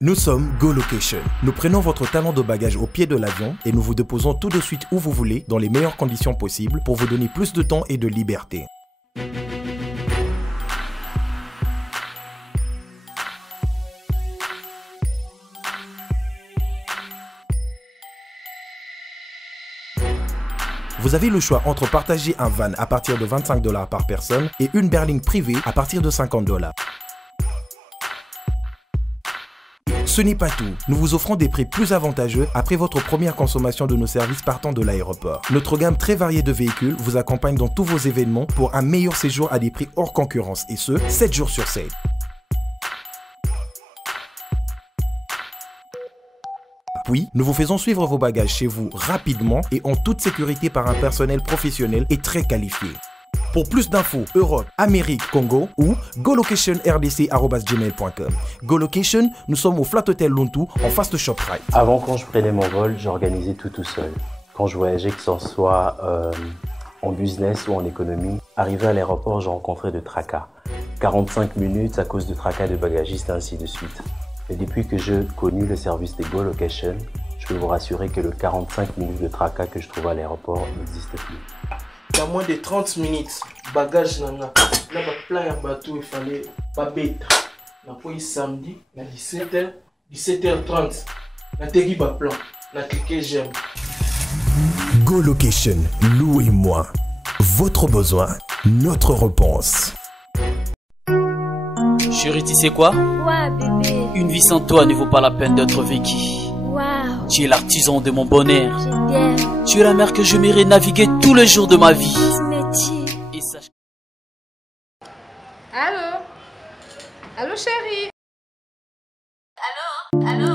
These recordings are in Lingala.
Nous sommes Go Location. Nous prenons votre talon de bagage au pied de l'avion et nous vous déposons tout de suite où vous voulez, dans les meilleures conditions possibles pour vous donner plus de temps et de liberté. Vous avez le choix entre partager un van à partir de 25 $ par personne et une berline privée à partir de 50 $. Ce n'est pas tout, nous vous offrons des prix plus avantageux après votre première consommation de nos services partant de l'aéroport. Notre gamme très variée de véhicules vous accompagne dans tous vos événements pour un meilleur séjour à des prix hors concurrence et ce, 7 jours sur 7. Puis, nous vous faisons suivre vos bagages chez vous rapidement et en toute sécurité par un personnel professionnel et très qualifié. Pour plus d'infos, Europe, Amérique, Congo ou golocationrdc@gmail.com. GoLocation, nous sommes au Flat Hotel Lontu en face de ShopRite. Avant, quand je prenais mon vol, j'organisais tout seul. Quand je voyageais, que ce soit en business ou en économie, arrivé à l'aéroport, j'ai rencontré de tracas. 45 minutes à cause de tracas de bagagistes et ainsi de suite. Et depuis que j'ai connu le service de GoLocation, je peux vous rassurer que le 45 minutes de tracas que je trouve à l'aéroport n'existe plus. Dans moins de 30 minutes, bagage nana, là plein de bateau, il fallait pas bête. On a samedi, à 17h, 17h30, on a tegui ba plan, on a cliqué j'aime. GoLocation, louez-moi. Votre besoin, notre réponse. Chérie, tu sais quoi? Ouais, bébé. Une vie sans toi ne vaut pas la peine d'être vécue. Waouh. Tu es l'artisan de mon bonheur. Je t'aime. Tu es la mer que je m'irai naviguer tous les jours de ma vie. Et sache... Allô? Allô, chérie? Allô? Allô?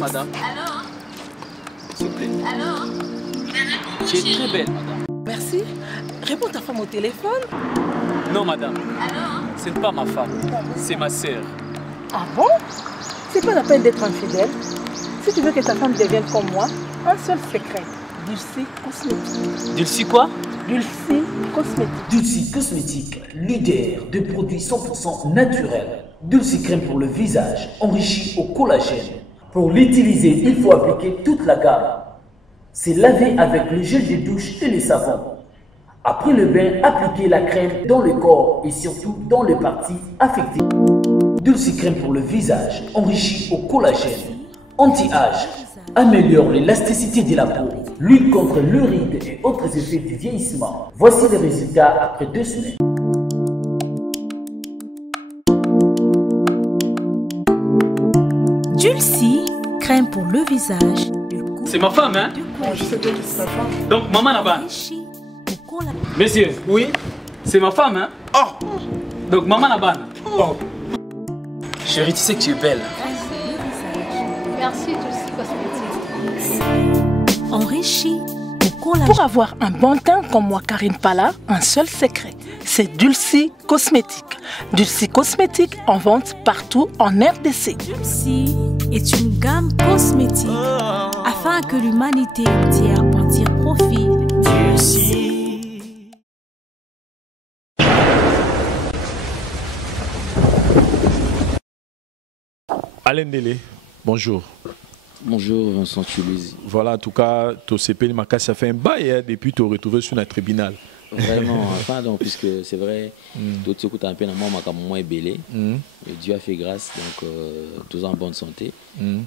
Madame. Allô? S'il vous plaît. Allô? Tu es très belle, madame. Merci. Réponds ta femme au téléphone. Non, madame. Allô? Ce n'est pas ma femme. C'est ma sœur. Ah bon? C'est pas la peine d'être infidèle. Si tu veux que ta femme devienne comme moi, un seul secret. Dulcie Cosmétique. Dulcie quoi? Dulcie Cosmétique. Dulcie Cosmétique, leader de produits 100% naturels. Dulcie crème pour le visage, enrichi au collagène. Pour l'utiliser, il faut appliquer toute la gamme. C'est laver avec le gel de douche et le savon. Après le bain, appliquez la crème dans le corps et surtout dans les parties affectées. Dulcie crème pour le visage, enrichi au collagène. Anti-âge, améliore l'élasticité de la peau, lutte contre le ride et autres effets du vieillissement. Voici les résultats après 2 semaines. Dulcie, crème pour le visage. C'est ma femme, hein? Je sais que c'est ta femme. Donc, maman là-bas. Monsieur. Oui? C'est ma femme, hein? Oh! Donc, maman là-bas. Oh! Chérie, tu sais que tu es belle. Merci, Dulcie Cosmétique. Enrichi au collagène. Pour avoir un bon teint comme moi, Karine Pala, un seul secret. C'est Dulcie Cosmétique. Dulcie Cosmétique en vente partout en RDC. Dulcie est une gamme cosmétique afin que l'humanité entière en tire profit. Dulcie. Alain Délé, bonjour. Bonjour Vincent Tulisi. Voilà, en tout cas, ton CP Maka, ça fait un bail hein, depuis te retrouver sur notre tribunal. Vraiment, enfin, donc, puisque c'est vrai, tout ce qui est un peu dans mon moins belé. Dieu a fait grâce, donc tous en bonne santé.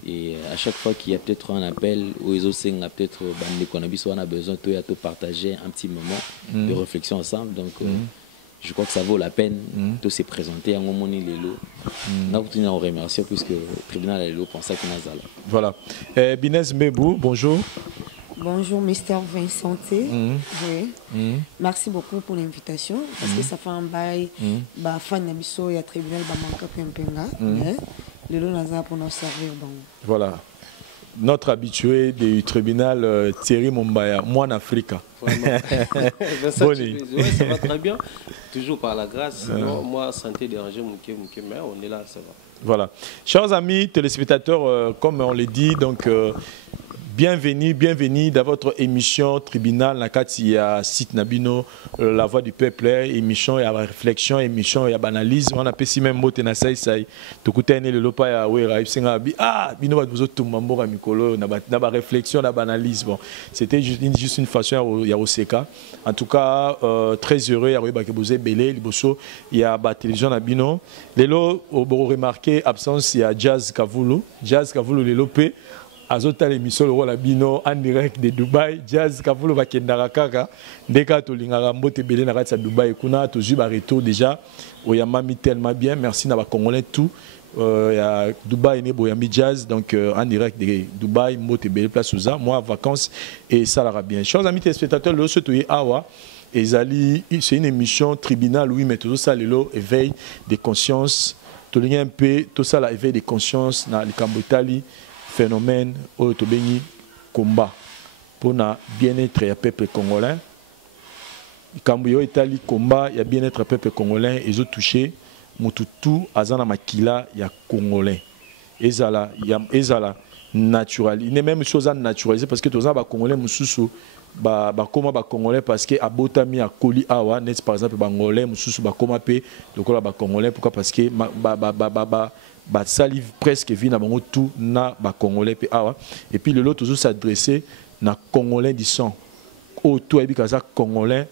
Et à chaque fois qu'il y a peut-être un appel, ou les autres, peut-être on a besoin de partager un petit moment de réflexion ensemble. Donc, je crois que ça vaut la peine de se présenter à un moment les lots. On a continué à remercier puisque le tribunal est là pour ça qu'il y a. Voilà. Binès Mbebou, bonjour. Bonjour, Mr. Vincenté. Oui. Merci beaucoup pour l'invitation parce que ça fait un bail. Fan Nabiso et tribunal Bamanka Pempenga. Le lot pour nous servir. Voilà. notre habitué du tribunal Thierry Mumbaya, moi en Afrique. Ça, ouais, ça va très bien, toujours par la grâce. Non, moi, santé dérangée, mais on est là, ça va. Voilà. Chers amis téléspectateurs, comme on l'a dit, donc bienvenue dans votre émission Tribunal Nakati à Site Nabino, la voix du peuple, émission et réflexion, émission et analyse. On a si même mot na sai sai. To kutene le lopa ya wera ipsinga bi bino ba bozo tumambo mikolo na ba réflexion na analyse. Bon, c'était juste une façon ya oseka. En tout cas, très heureux ya ba ke boze belé liboso ya ba télévision na bino. Lelo obo remarquer absence ya Jazz Kavulu lelo pe azota l'émission le rôle bino en direct de Dubaï. Jazz Kavulu va kendara kaka ndeka to lingara mbote belé na ratsa Dubaï kuna to juba retour déjà oyamami tellement bien, merci na ba congolais tout ya Dubaï ne boyami Jazz donc en direct de Dubaï mbote belé place ouza moi vacances et ça la bien. Chers amis téléspectateurs, le sotoye awa ezali c'est une émission tribunal oui mais tout ça lelo éveil de conscience to linga un peu tout ça la éveil de conscience na likambotali phénomène au Tobeni combat pour na bien-être du peuple congolais. Kambuyo Italie combat il y a bien-être du peuple congolais ils ont touché mututu azana makila ya congolais. Ezala naturel. Il n'est même chose à naturaliser parce que tous les congolais mususu comment congolais parce que abotami a koli awa net par exemple congolais mususu comment pe lokola congolais pourquoi parce que salive presque vie na bango tout na ba congolais pe awa et puis le lot toujours s'adresser na congolais du sang au tout ebi kaza congolais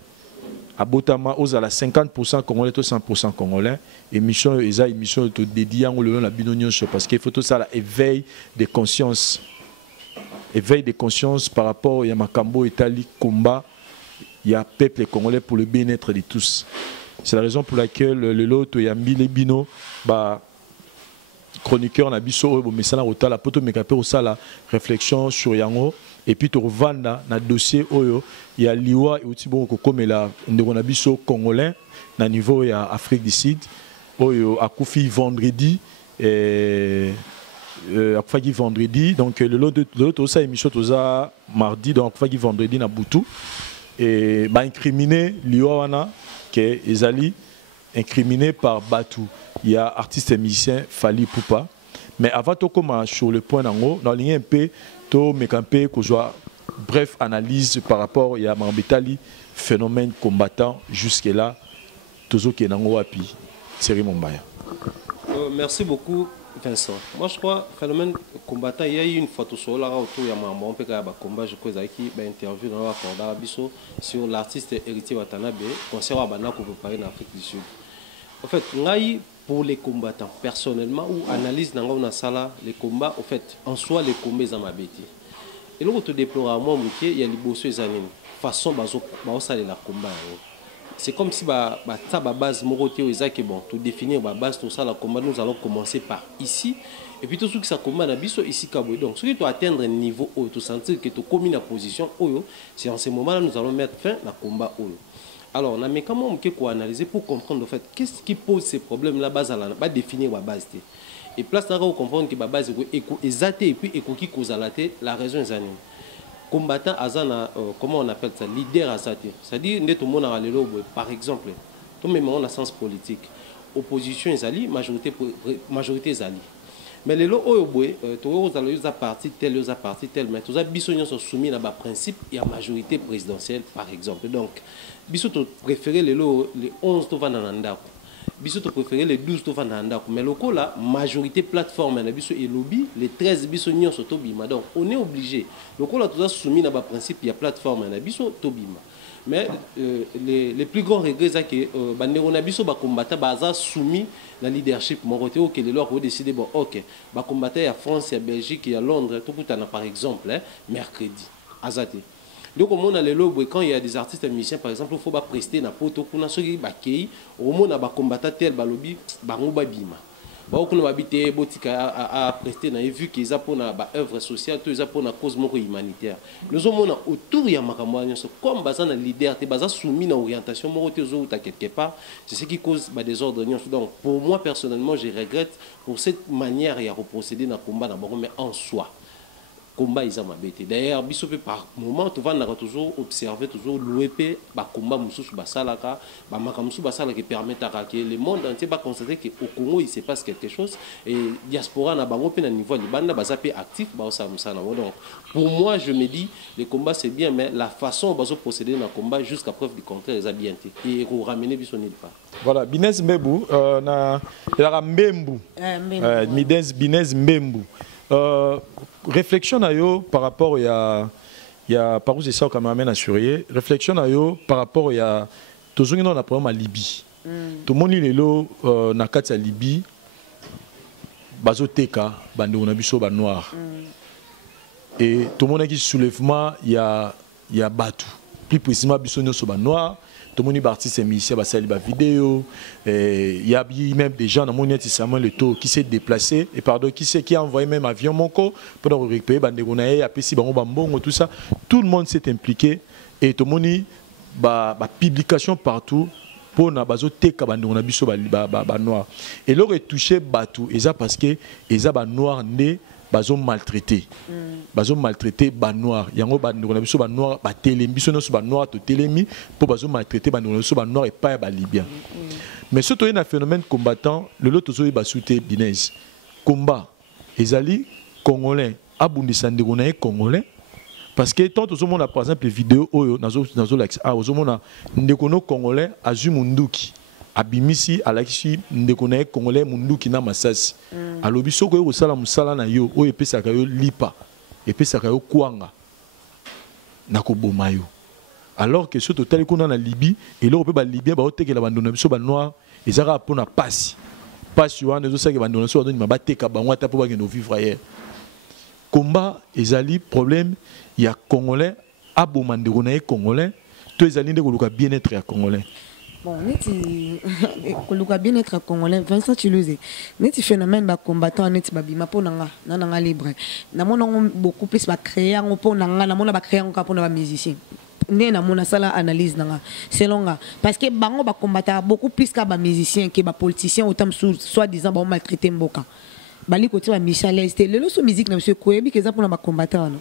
abotama ozala 50% congolais to 100% congolais émission eza émission to dédié en le la binonio parce que faut tout ça la éveil de conscience par rapport à Makambo Italie combat il y a peuple congolais pour le bien-être de tous. C'est la raison pour laquelle le lot il y a mille bino ba chroniqueur na biso bo mesana rota la poto mekape osa la réflexion sur yango et puis to vanda na dossier oyo ya liwa et outi bon ko komela ndeko na biso congolais na niveau ya Afrique du Sud oyo akufi vendredi akufaki vendredi donc le lot osa émission toza mardi donc akufaki vendredi na butu et ba incriminé liwa wana que ezali incriminé par Batou. Il y a artiste et musicien Fali Poupa. Mais avant de commencer sur le point d'ango, dans l'un peu, to mekampe que soit bref analyse par rapport à Mambetali phénomène combattant jusque là, toujours qui est dans wapi, Thierry Mumbaya. Merci beaucoup Vincent. Moi je crois phénomène combattant il y a eu une photo sur là autour il y a un peu de combat je crois qui ba interview dans la Corda Bisso sur l'artiste Héritier Watanabe concernant Banako pour parler en Afrique du Sud. En fait, pour les combattants, personnellement, ou analyse dans la salle, les combats, en fait, en soi, les combats, ils ont été. Et là, on te déplore à moi, il y a les bosses et années. Façon, ça, la combat. C'est comme si, ta base, moroté, bon, tout définir, base, tout ça, la combat, nous allons commencer par ici. Et puis, tout ce qui ça combat, ici, donc, ce qui doit atteindre un niveau où tu sentir que tu commis la position, c'est en ce moment-là, nous allons mettre fin à la combat. Alors, on a comment on peut analyser pour comprendre en fait qu'est-ce qui pose ces problèmes là base à la pas définir la base et place là on comprend que la base est exacte et puis qui cause la raison des animaux combattant azana comment on appelle ça leader azate c'est-à-dire tout le monde a le par exemple tout même on a sens politique opposition ezali majorité ezali mais les lots oyoboé tous les parti tel mais tous les bisognes sont soumis à bas principe et à majorité présidentielle par exemple donc biso to préférer les 11 to vananda biso to préférer les 12 to vananda mais loko la majorité plateforme na biso et lobby les 13 biso nyon so to bima donc on est obligé loko la tous soumis na ba principe il y a plateforme na biso to bima mais les plus grands regrets c'est que bandero na biso ba combattre baza soumis la leadership mon côté OK les lois ont décidé bon OK ba combattre à France et Belgique et à Londres tout putain par exemple mercredi azate. Donc, on a les lobes quand il y a des artistes et musiciens, par exemple, il faut prester na poto kuna soki bakei, au moins na combattant tel balobi bango babima. Ba okuna babité botika à prester na vu qu'ils a pour na ba œuvre sociale, tout ça pour na cause humanitaire. Nous on a autour ya makamwa comme baza na leader, te baza soumis na orientation moko te zo ta quelque part, c'est ce qui cause des ordres. Donc, pour moi personnellement, je regrette pour cette manière ya procéder na combat na mais en soi. combat ils ont mabete. D'ailleurs biso pe par moment tu vas toujours observer toujours louer pe ba combat mususu ba salaka ba makamusu ba salaka qui permettent à que le monde entier va constater que au Congo il se passe quelque chose et diaspora na bango pe na niveau libanda ba zape actif ba ça musana. Donc pour moi je me dis le combat c'est bien mais la façon bazo procéder dans le combat jusqu'à preuve du contraire ils a bien été et pour ramener biso nulle part. Voilà, Binez Mbembu na la Mbembu. Binez Mbembu. Réflexion à yo par rapport il y a par où c'est ça au cameraman assuré réflexion à yo par rapport il y a toujours on a problème à Libye tout le monde il est là na kati ya Libye bazoteka bande on a biso ba noir et tout le monde qui soulèvement il y a Batu plus précisément biso no so ba noir tout le monde artiste musicien ba sali ba vidéo il y a même des gens dans mon nécessairement le taux qui s'est déplacé et pardon qui a envoyé même avion monko pour récupérer bande on a apesi bango bambongo tout ça tout le monde s'est impliqué et tout le monde ba publication partout pour na bazo teka bande on a biso ba noir et leur est touché Batu et ça parce que eza ba noir né bazo maltraité ba noir yango ba ndona biso ba noir ba telemi biso no so ba noir to telemi pour bazo maltraité ba ndona so ba noir et pas ba libyen mais surtout il y a un phénomène combattant le lot tozo ba souté Binez combat ezali congolais abundisa ndeko na congolais parce que tant tozo mona par exemple vidéo oyo nazo like ozo mona ndeko no congolais azumunduki abimisi alakisi ndeko na congolais munduki na masasi alobi soko yo sala musala na yo oyo epesaka yo lipa epesaka yo kwanga na koboma yo alors que surtout tel qu'on a na Libye et là on peut ba libyen ba otekela bandona biso ba noir ezaka pona passe wana ezo que bandona so ndoni mabateka bango ata po ba ngeno vivre ailleurs combat ezali problème il y a congolais aboma ndeko na congolais to ezali ndeko luka bien-être ya congolais. Bon, neti koluka bien-être à congolais Vincent Chiluze neti phénomène ba combattant neti babima po nanga libre na mona beaucoup plus ba créer ngo po nanga na mona ba créer ngo po na ba musicien né na mona sala analyse nanga selon nga parce que bango ba combattant beaucoup plus ka ba musicien que ba politicien autant soi-disant ba maltraiter mboka bali côté ba Michel Este le so musique na monsieur Koyebi que ça pour na ba combattant non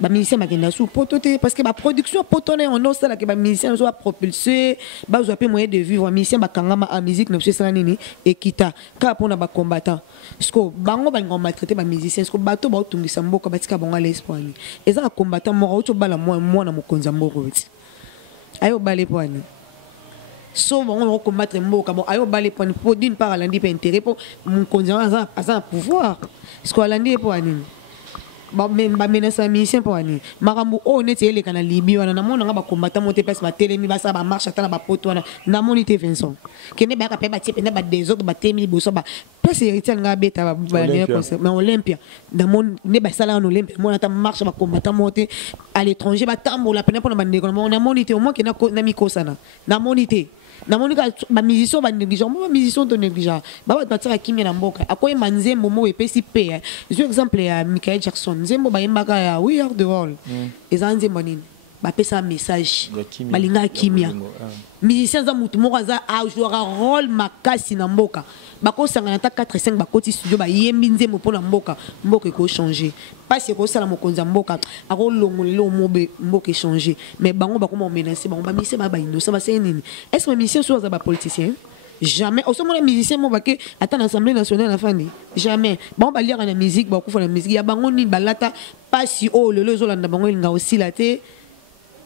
ba musicien ba kenda sous pototé parce que ba production potone on ose la que ba musicien soit propulsé ba zo pe moyen de vivre musicien ba kangama a musique na ça nini et kita ka pona ba combattant sko bango ba ngoma traiter ba musicien sko bato ba otungisa mboka batika bango l'espoir ni eza combattant mo auto bala mo na mokonza mboko oti ayo balé poani so bango combattre mboka bon ayo balé poani pour d'une part alandi pe intérêt pour mokonza asa pouvoir sko alandi poani ba menace musicien pour ani makambo o neti ele kana Libye wana na mona nga ba combattant monter place ba telemi ba sa ba marche ata na ba poto wana na monité Vincent kene ba ka pe ba tie pe na ba des autres ba temi boso ba place héritier nga beta ba ne concert mais Olympia na mon ne ba sala en Olympia mona ta marche ba combattant monter à l'étranger ba tambola pe na pona ba ndeko na monité au moins que na miko sana na monité na monika ba musicien ba négligent ba musicien to négligent ba batira kimia na mboka akoye manzembo mo epesi pe je exemple ya Michael Jackson nzembo ba yembaka ya We Are The World ezanzembo nini ba pesa message balinga kimia musicien za mutu moko za a jouer un rôle makasi na mboka bako sangana ta 4-5 bakoti studio ba yembi nzembo pona mboka eko changer parce que ça la mokonza mboka ako longolelo mobe mboka changer mais bango bakoma menacer bango ba musicien ba innocent ba c'est nini est-ce que musicien soit ba politicien jamais au moins les musiciens mo baké ata na assemblée nationale la fandi jamais bon ba lire na musique ba kufa na musique ya bango ni balata pasi o lelo zolanda bango linga aussi la te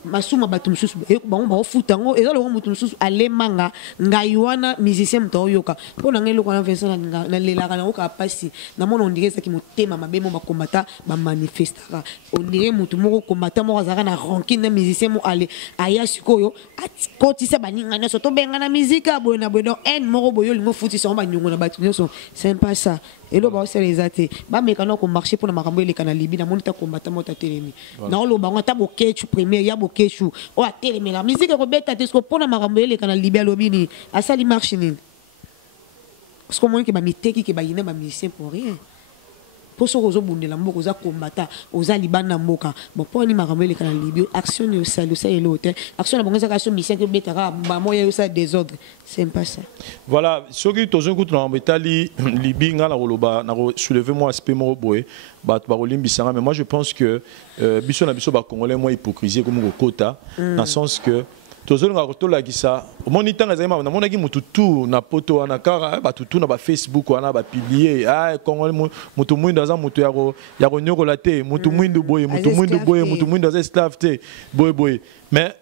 masuma batum susu bango ba futango eza lo mutum susu alemanga ngaywana musicien mto yoka pona ngelo kwa Vincent na lelaka na oka pasi na mona on dirait ça qui motema mabemo ba combattant ba manifestera on dirait mutum moko combattant mo azaka na rancune na musicien mo ale aya sikoyo kotisa baninga na soto benga na musique boyo na boyo en moko boyo lingo futi so ba nyongo na batunyo so c'est pas ça et là ba c'est les athées ba mekano ko marcher pour na makambo ele kana Libye na monita combattant mo tatelemi na lo bango ta bokechu premier ya bokechu o atelemi la musique ko beta tesko pour na makambo ele kana Libye lobini asali marche ni parce que moi qui ba miteki ki ba yine ba musicien pour rien pour ce que vous avez oza combattant oza libana mboka bon pour ni makambo le kana libio action yo ça et l'hôtel action na bonga action mission que betara ba moya yo ça désordre c'est pas ça voilà ce qui tozo kutu na mbetali libi nga na koloba na soulever moi aspect mo boye ba limbisanga mais moi je pense que biso na biso ba congolais moi hypocrisie comme kokota dans le sens que tozo nga kotola kisa moni tanga zema na mona ki mututu na poto wana kara ba tutu na ba Facebook wana ba publier ah congolais mutu mwinda za mutu ya ko nyokola te mutu mwindu boye mutu mwindu za esclave te boye mais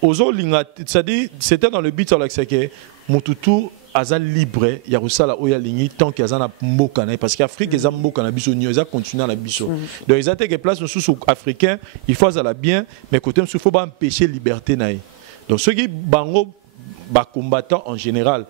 ozo linga c'est-à-dire c'était dans le but sur que mututu aza libre ya rusala oya lingi tant que azana mboka na parce qu'Afrique eza mboka na biso nyo eza continuer na biso donc ils attaquent place sous africain il faut ça la bien mais côté il faut pas empêcher liberté na donc ceux qui bango ba combattants en général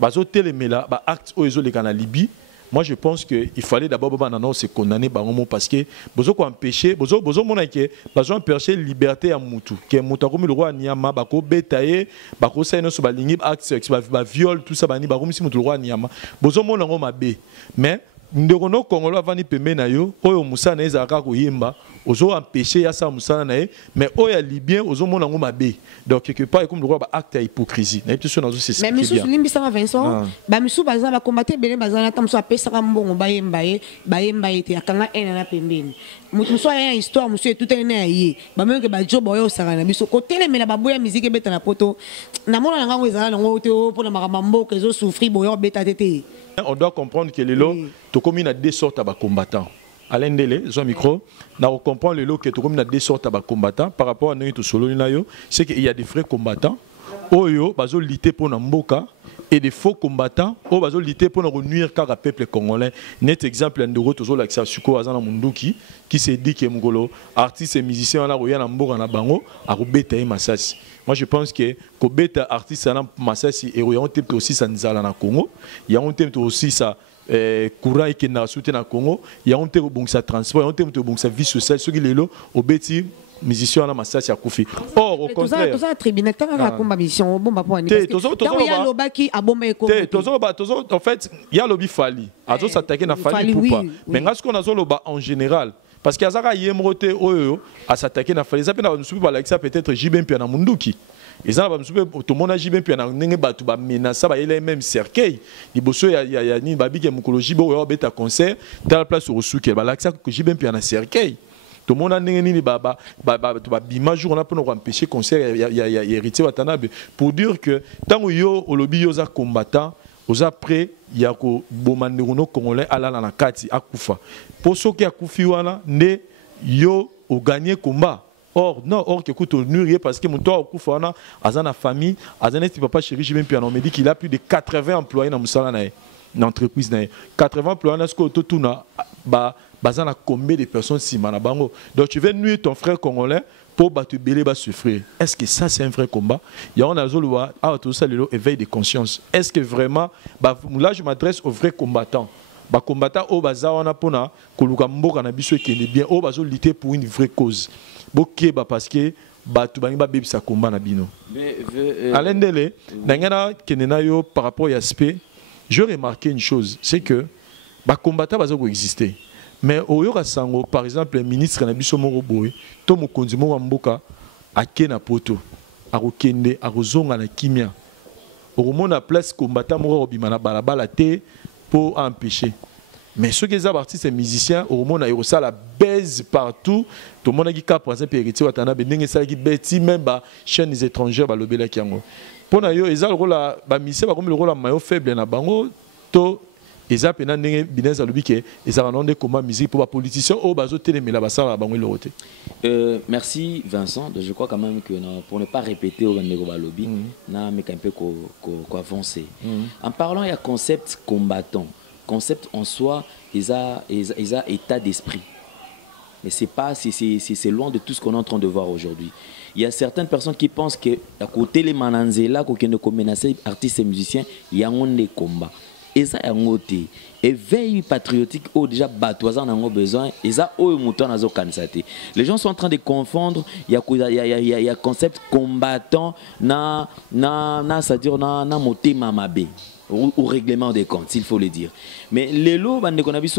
bazo telemela ba acte oyo les kana Libye. Moi je pense qu'il fallait d'abord se condamner parce que besoin empêcher besoin mona que besoin empêcher liberté à mutu que mutu comme le roi Niama bako betaye bako saino so balingi acte ba viol tout ça bani bako si mutu le roi Niama besoin mona ngoma be mais ndekono Congolo avani pembe na yo oyo musana ezaka ko yimba ozo empêcher ya sa musana na mais oyo libyen ozo mona ngoma be donc quelque part comme le roi ba acte à hypocrisie na tout ça dans ce mais monsieur Limbisa Vincent ba misu baza ba combattre bele baza na tamso apesa ka mbongo bayemba ete akanga ena na pembeni mutu so ya histoire monsieur tout ene na ye ba même que ba job oyo sanga na biso ko telemela ba boya musique beta na poto na mona nga ngo ezala ngo te po na makambo ke zo souffrir boyo beta tete. On doit comprendre que les lots, tu communes à deux sortes de combattants. Alain Dele, son micro, on comprend les lots que tu communes à deux sortes de combattants par rapport à nous solo c'est qu'il y a des vrais combattants. Oyo, bazo lutter pour Namboka et des faux combattants. Oyo, bazo lutter pour nuire car peuple congolais. Net exemple, un de gros toujours l'accès à Suko Azana Munduki qui s'est dit que Mugolo, artiste et musicien, on a royé Namboka na bango, a roubé Massas. Moi je pense que Kobeta artiste à Massassi et on t'aime aussi ça Nzala na Congo, il y a on t'aime aussi ça courant qui na soutien na Congo, il y a on t'aime bon ça transport, on t'aime bon ça vie sociale, ce qui est là au bêti musicien na Massassi à Kofi. Or au contraire, tout ça tribunal tant que combat mission bon pour ani. Quand il y a lobaki a bomba eko. En fait, il y a lobby Fali. Azo s'attaquer na Fali pour pas. Mais ce qu'on a zo loba en général parce qu'il y a Zara Yemrote Oyo à s'attaquer à Fali. Ça peut peut-être Jibem Piana Munduki. Et ça, tout le monde a Jibem Piana Nengabatu, Menasa, il est même cercueil. Il bosse, il y a ni Babi qui est Mukoloji, Boyo, Beta concert, dans la place au Souké. L'accès que Jibem Piana cercueil. Tout le monde a ni Baba, Bima jour, on a pour empêcher concert, il y a héritier Watanabe. Pour dire que tant que yo, au lobby, yo, combattant, aux après, il y a ko bomanderono congolais ala na kati akufa. Pour ceux qui akufi wana ne yo au gagner combat. Or non, or que coûte nuire parce que mon toit akufa wana azana famille, azana ti papa chéri Jibem Piana on me dit qu'il a plus de 80 employés dans musala na l'entreprise na 80 employés na ce que tout na bazana combien de personnes si mana bango. Donc tu veux nuire ton frère congolais pour battre belé va souffrir. Est-ce que ça c'est un vrai combat? Il y a un azoloa à tout ça le éveil de conscience. Est-ce que vraiment là je m'adresse aux vrais combattants. Ba combattants au baza wana pona koluka mboka na biso qui est bien au bazo lutter pour une vraie cause. Boké ba parce que batu bangi ba bebisa combat na bino. Alain Dele nangana kenena yo par rapport à l'aspect, je remarqué une chose, c'est que ba combattants bazo exister. Mais au Yoka Sango, par exemple, le ministre Nabiso Moroboy, Tomo Konzimo Wamboka, à Kena Poto, à Rokende, à Rozonga na Kimia. Au moment la place combattant Moro Bimana Balabala T pour empêcher. Mais ceux qui sont artistes et musiciens, au moment où ça la baise partout, tout le monde a dit qu'à présent, héritier Watanabe, n'engagez qui bêtis même les chaînes étrangères, le Bela Kiango. Pour nous, ils ont le rôle à comme le rôle à maillot faible na bango, to ils ont peine à binez à l'ubique, ils ont demandé comment musique pour les politiciens au bazo télé mais la bassa à bango le roté. Merci Vincent, je crois quand même que pour ne pas répéter au lobby, na mais un peu qu'avancer. En parlant il y a concept combattant, concept en soi, ils ont état d'esprit. Mais c'est loin de tout ce qu'on est en train de voir aujourd'hui. Il y a certaines personnes qui pensent que à côté les mananzela qu'on ne menacer artistes et musiciens, il y a des combats. Et ça y a un côté éveil patriotique où déjà batoisan en ont besoin et ça où mouton nazo kansate. Les gens sont en train de confondre il y a concept combattant na c'est-à-dire na moté mamabé au règlement des comptes, s'il faut le dire. Mais les lots bande qu'on a vu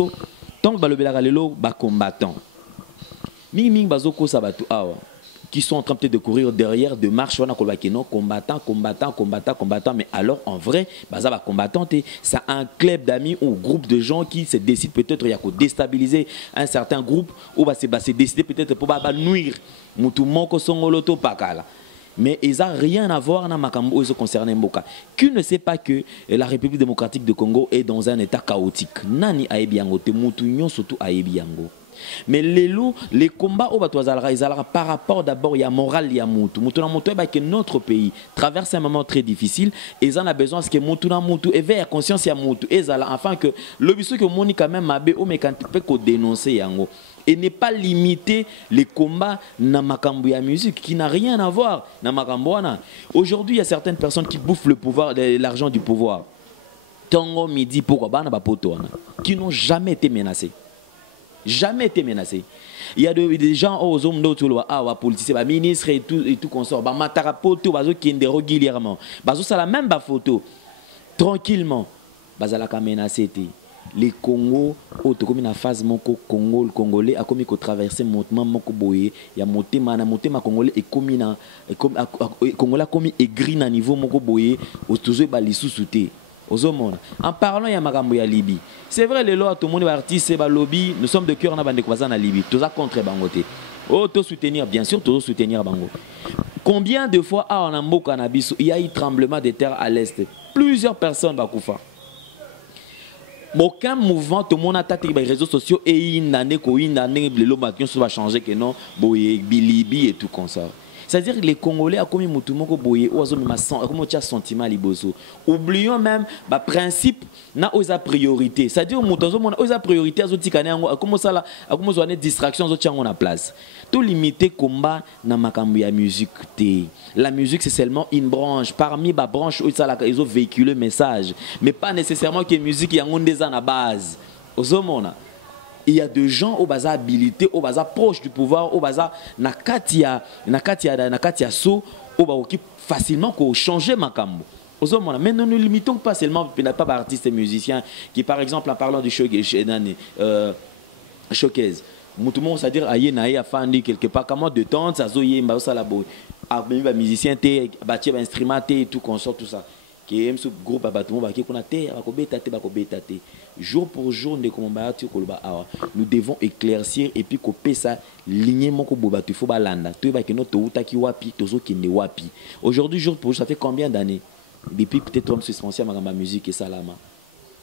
tant que balobelaka lelo ba combattant mingi bazoko sa batu awa qui sont en train peut-être de courir derrière de marche wana kolba non combattant mais alors en vrai baza ba combattant c'est un club d'amis ou groupe de gens qui se décident peut-être il y a ko déstabiliser un certain groupe ou ba se décider peut-être pour ba nuire mutu moko songolo to pakala. Mais ils n'ont rien à voir dans Makambo concernant Mboka. Qui ne sait pas que la République démocratique de Congo est dans un état chaotique. Nani aebiango te mutunyo surtout aebiango. Mais les combats au Batouazalra, ils ont par rapport d'abord il y a moral il y a mutu. Mutuna mutu que notre pays traverse un moment très difficile et ils en a besoin que mutuna mutu éveille conscience ya mutu et afin que le biso que moni quand même mabe o mais quand peut ko dénoncer yango. Et n'est pas limiter les combats dans makambo ya musique qui n'a rien à voir dans makambo wana. Aujourd'hui, il y a certaines personnes qui bouffent le pouvoir, l'argent du pouvoir. Tango midi pourquoi bana ba poto wana qui n'ont jamais été menacés. Jamais été menacés. Il y a des gens aux hommes d'autres wa politiciens, ba ministres et tout consort, ba matara poto bazo qui ndé régulièrement. Bazo ça la même ba photo tranquillement. Bazala ka menacé les Congo comme na phase moko Congo le Congolais a commis ko traverser montement moko boye ya motema congolais et comme na Congolais comme aigri na niveau moko boye au toujours ba lisusu te ozomona en parlant ya makambo ya Libye c'est vrai les lois tout le monde artiste ba lobby nous sommes de cœur na bande ko na Libye tous a contre bangote to soutenir bien sûr to soutenir bango combien de fois en Mboka na biso il y a eu tremblement de terre à l'est plusieurs personnes ba kufa. Aucun mouvement, tout le monde a attaqué les réseaux sociaux et une année, les lois va changer que non, Bilibi et tout comme ça. C'est-à-dire que les Congolais ont commis mutumoko boye ou comme tu as sentiment liboso. Oublions même le principe na oza priorité. C'est-à-dire mutozo mona oza priorité azotikane yango comme ça là comme ça distraction zo tiango na place. Tout limiter combat na makambo ya musique té. La musique c'est seulement une branche parmi les branches où ça la ils ont véhiculé message mais pas nécessairement que musique yango ndeza na base. Ozomona. Il y a des gens au bazar habilité, au bazar proche du pouvoir, au bazar nakatia so, au bazar qui facilement qu'on change makambo. Mais nous ne limitons pas seulement pas artistes et musiciens qui par exemple en parlant du showcase, tout le monde c'est-à-dire aïe naïe afandi quelque part comment de temps ça zoye mba ça la boy, même musicien té, bâtir instrument té tout consort tout ça. Qui aime ce groupe à bâtiment qui qu'on a té, jour pour jour nous devons éclaircir et puis couper ça ligne mon koboba tu faut balanda tu vas que notre outa qui wapi tozo qui ne wapi aujourd'hui jour pour jour ça fait combien d'années depuis peut-être homme suspension ma musique et salama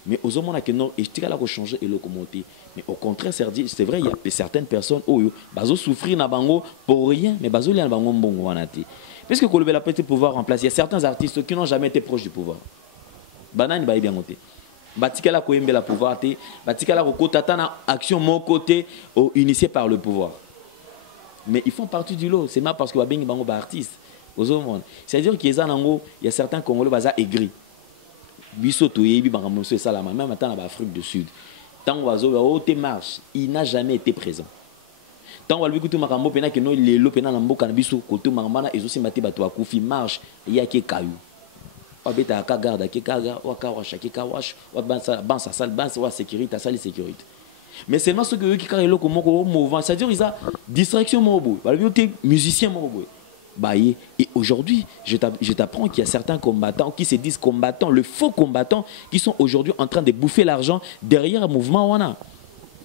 mais aux hommes on a que non et tu là qu'on changer et locomoter mais au contraire c'est vrai il y a certaines personnes oh bazo souffrir na bango pour rien mais bazo li na bango mbongo wanati parce que Kolobela peut pouvoir en place il y a certains artistes qui n'ont jamais été proches du pouvoir banani ba bien noté batikala koyembe la pouvoir té batikala kokota na action mon côté initié par le pouvoir mais ils font partie du lot c'est pas parce que ba bengi bango ba artiste aux hommes c'est-à-dire qu'il y a certains Congolais baza aigri biso to yebi bango so salama même attend na Afrique du Sud tant oiseau o te marche il n'a jamais été présent tant wa bikutu makambo pena que no lelo pena na mboka na biso koto mangana ezosi mate bato akufi marche ya ke kayu obeta ka garde ke kaga wa ka wa shaki ka wash wa bansa sal bansa wa sécurité sali sécurité mais seulement ce que qui carré loko moko mouvement c'est-à-dire ils a distraction mobo ba bioté musicien mobo baye et aujourd'hui je t'apprends qu'il y a certains combattants qui se disent combattants le faux combattants qui sont aujourd'hui en train de bouffer l'argent derrière un mouvement wana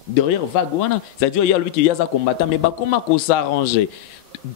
derrière vague wana c'est-à-dire il y a lui qui vient à combattant mais bah comment qu'on s'arranger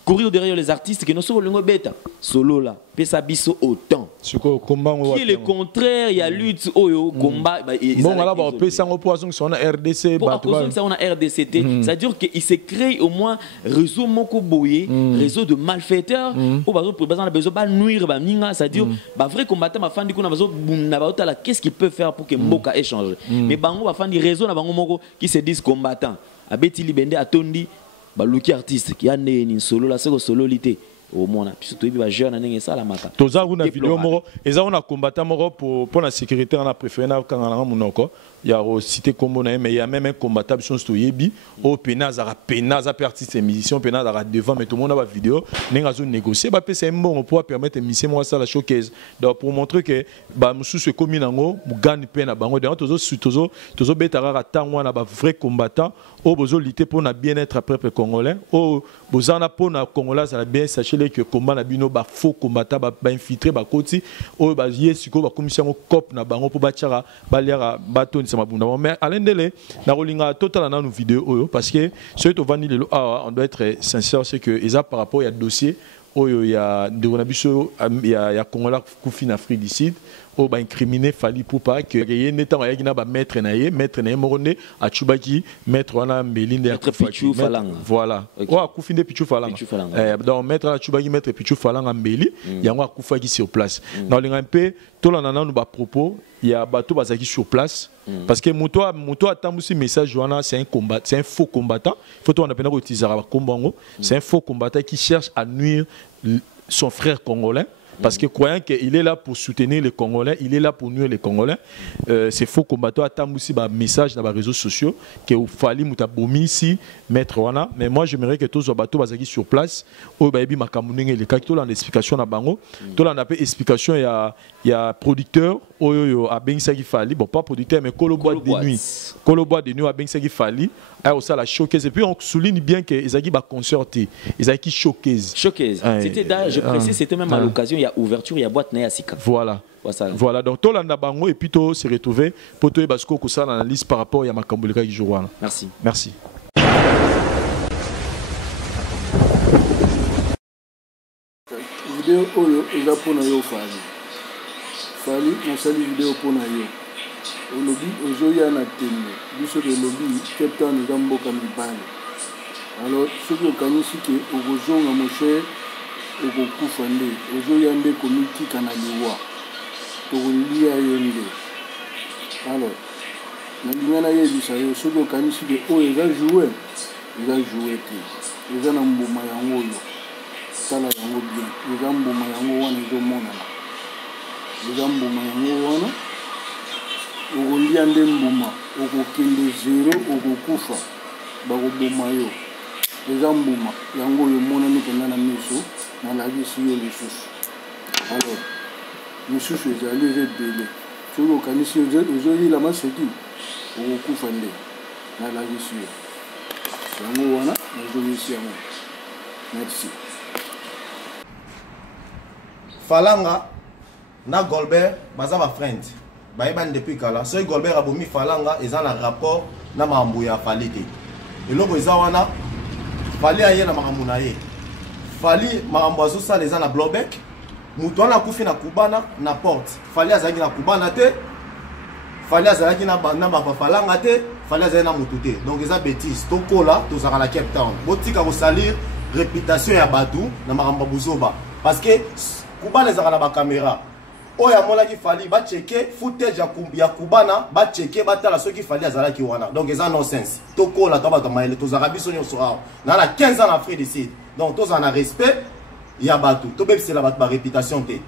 courir derrière les artistes qui ne sont pas bêta solo là pesa biso autant qui est le contraire il y a lutte au combat bon là ba pesa ngo poison qui sont na RDC ba on a RDCT c'est-à-dire que il se crée au moins réseau moko boyé réseau de malfaiteurs ou besoin ba nuire ba minga c'est-à-dire ba vrai combattant ba fandi kuna bazo na ba otala qu'est-ce qu'il peut faire pour que mboka échange mais bango ba fandi réseau na bango moko qui se disent combattants abeti libende atondi baluki artiste qui a né solo la seko sololité au monde puisque tu es jeune nenge ça la maka toza kuna vidéo moko eza on a combattant moko pour la sécurité on a préféré na kangala munoko il y a cité comme mais il y a même un combattant sur Stoyebi au Penaz a parti ses musiciens Penaz a devant mais tout le monde a la vidéo n'enga zo négocier ba c'est bon pour permettre musiciens moi ça la showcase donc pour montrer que ba mususu comme nango mugani pe na bango donc tozo betara tango na ba vrai combattant au bozo lutter pour na bien-être peuple congolais au bozana pour na congolais ça bien sachez que combat na bino ba faux combattant ba infiltrer ba koti au ba yesiko ba commission cop na bango pour bachara baliara bato ni samabunda mais à l'endele na rolinga total na nos vidéos parce que ce to vani le on doit être sincère c'est que ils a par rapport il y a dossier il y a de Ronabiso il y a Congolais Koufine Afrique du Sud au ba incriminé Fali Poupa que y netant ya gina ba maître naye moronde a Chubaki maître wana Melinde ya Pichu Falanga voilà o Koufine Pichu Falanga donc maître la Chubaki maître Pichu Falanga Mbeli yango akufaki sur place dans le peu tout là nana nous ba propos il y a bateau bazaki sur place parce que muto atambusi message wana c'est un combat c'est un faux combattant faut on appelle utiliser ba kombango c'est un faux combattant qui cherche à nuire son frère congolais parce que croyant qu'il est là pour soutenir les Congolais, il est là pour nuire les Congolais. C'est faux combattant. Attends aussi un message dans les réseaux sociaux que il fallait mutabomi ici mettre wana. Mais moi j'aimerais que tous les bateaux basaki sur place. Au baby makamunenge les cas tout en explication na bango. Tout en appel explication il y a producteur oyo a ben ça qui fallait bon pas producteur mais colobois de nuit a ben ça qui fallait. Alors ça la showcase et puis on souligne bien que Ezaki ba concerté. Ezaki showcase. C'était je précise c'était même à l'occasion ouverture, il y a boîte Nayasika. Voilà, donc tout l'anda bango et puis tout se retrouver pour tout parce que ça l'analyse par rapport à Makambolika qui joue. Merci. Vidéo oyo eza pona yo Fali on sali vidéo pona yo. Au lobby ozoya na tembe biso de lobby Cape Town eza mboka mibale. Alors ce que kanisi ke ozonga mon cher okokufa nde ozoya nde komitika na liwa tokolia yo nde alors nalinga nayebisa yo soki okanisi ke oyo eza joue te eza na mbuma yango oyo tala yango bien eza mbuma yango wana ezomonana eza mbuma yango wana okolia nde mbuma okokende zero okokufa bakoboma yo eza mbuma yango oyo monani mpenza na miso nalakisi yo lisusu alors misusu ezali eza ebele soki okanisi ozoyila maseki okokufa nde nalakisi yo yango wana nazoyisi yango merci Falanga na Golbert baza ba friend bayebani depuis kala soki Golbert abomi Falanga eza na rapport na makambo ya Fali te eloko eza wana Fali aye na makambo na ye Fali makambo azosala eza na Blobek mutu wana akufi na kubana na porte Fali azalaki na kubana te Fali azalaki na Falanga te Fali azalaki na mutu te donc eza bêtise tokola tozaka na Cape Town botika kosalir réputation ya batu na makambo buzoba parce que kubana ezaka na ba caméra oya molaki Fali ba checker footage ya kubana ba checker batala soki Fali azalaki wana donc eza nonsense tokola to bato maele tozaka biso nyonso awa na 15 ans na Afrique du Sud donc toza na respect ya batu to bebisela bato ba réputation te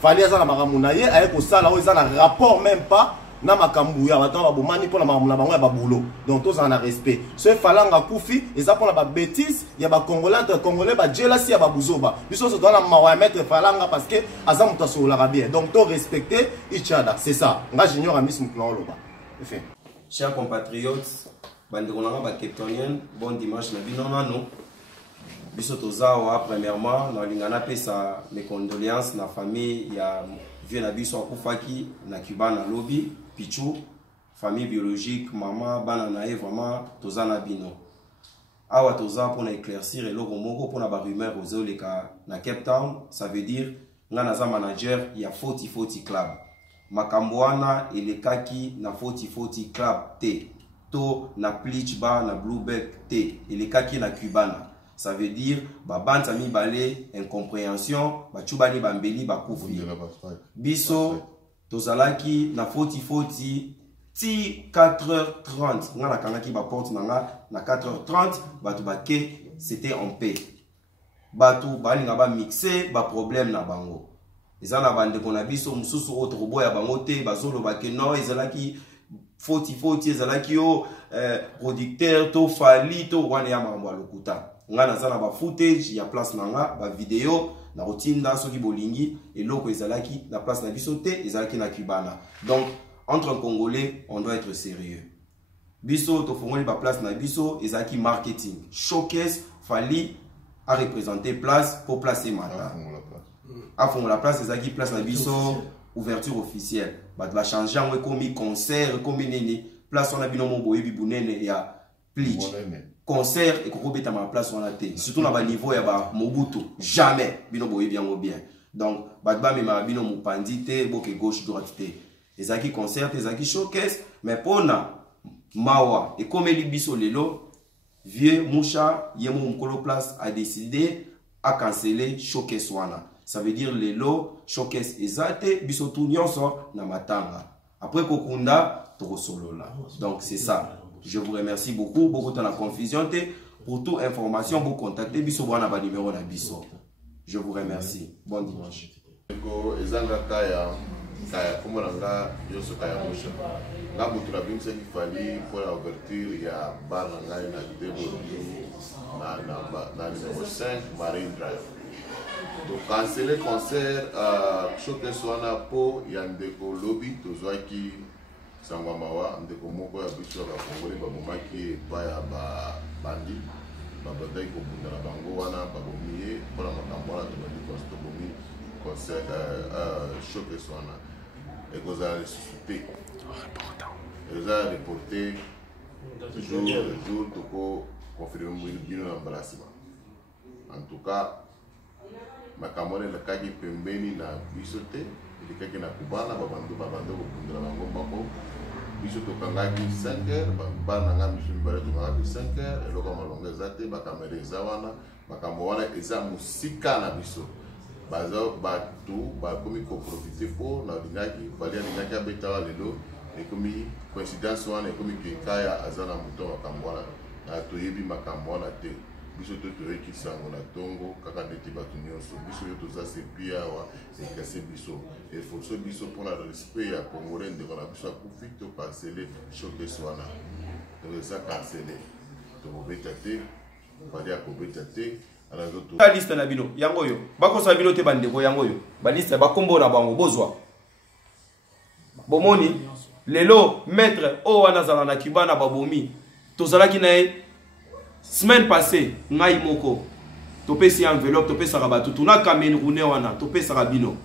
Fali azala makambo na ye aye kosala oyo eza na rapport même pas na makambu ya bato ba bomani pona makambo na bango ya babulo donc toza na respect so Falanga kufi eza pona ba bêtise ya ba congolais entre congolais ba jealousy ya ba buzoba biso so dona mawa mettre Falanga parce que aza muta so la bien donc to respecter each other c'est ça nga junior amis mukna loba enfin chers compatriotes bandeko nanga ba Capetonienne bon dimanche na bino nano biso tozawa premièrement na lingana pesa mes condoléances na famille ya vieux na biso akufaki na Cuba na lobby Pichu famille biologique maman bana na vraiment toza na bino awa toza pour éclaircir eloko moko pour na ba rumeur ozoleka na Cape Town ça veut dire nga naza manager ya 40 club makambo wana elekaki na 40 club te to na Bleach Bar na Blueback te elekaki na Cubana ça veut dire babanta mibale incompréhension bachubani bambeli bakufi biso tozalaki na 40 ti 4h30 nga nakangaki ba porte na 4h30 batu bake c'était en paix batu balinga ba mixer ba problème na bango ezala bande kona biso mususu autre boya bango te bazolo bake no ezalaki foti ezalaki yo producteur to fali to wana ya mambo lokuta nga nazala ba footage ya place nanga ba video na rotinda soki bolingi eloko ezalaki na place na biso te ezalaki na Kibana. Donc entre un Congolais on doit être sérieux. Biso to fongoli ba place na biso ezalaki marketing showcase fali a représenter place pour placer mata a fongola la place ezalaki place na biso ouverture officielle ba va changer en comme concert comme nini place on a bino mo boyebi bunene ya pledge concert et ko beta ma place on a té surtout na ba niveau ya ba Mobutu jamais bino boyebi yango bien. Donc ba me ma bino mo pandité boke gauche droite té ezalaki concert ezalaki showcase mais pona mawa et comme li biso lelo vieux Moucha yemo mkolo place a décidé à canceller showcase wana. Ça veut dire lelo showcase ezate biso tout nyonso na matanga. Après kokunda toko solo là. Donc c'est ça. Je vous remercie beaucoup de la confusion pour toute information vous contacter biso wana ba numéro na biso. Je vous remercie. Bon dimanche. Kaya kumonanga yoso kaya musha nga butura bimse kifali pour la ouverture ya bar nanga na Debo na numéro 5 Marine Drive to canceller concert showcase wana po ya ndeko lobby tozwaki sangwa mawa ndeko moko ya biso ya Congolais babomaki pa ya bandi babadai ko bunda na bango wana babomiye pour la makambo wana tobandi kostobomi concert showcase wana et vous allez ressusciter. Vous allez reporter jour pour confirmer le embrassement. En tout cas, ma camarade la kaki pembeni na bisote, il kaki na kubana babando ko kundra bango bako. Bisoto kangaki 5h, ba nanga mishimi bare to ngaki 5h, eloko malonga zate ba kamera ezawana, makambo wana eza musika na biso. Bazo batu ba komi ko profiter pour na lingaki bali lingaki abeta lelo et komi coïncidence wana komi ke kaya azana muto makambwana na toyebi makambwana te biso to toyeki sango na tongo kaka ndeti batu nyonso biso yo toza sepia wa ekase biso et force biso pour la respect ya Congolais ndeko na biso akufi to canceller showcase wana to eza canceller to beta te bali akobeta te. La liste na bino yango yo bako sa bino te bandeko yango yo ba liste ba kombo na bango bozwa bomoni lelo maître o wana zala na Kibana babomi tozalaki na semaine passée ngai moko topesi enveloppe topesa rabatu tuna Camerounais wana topesa rabino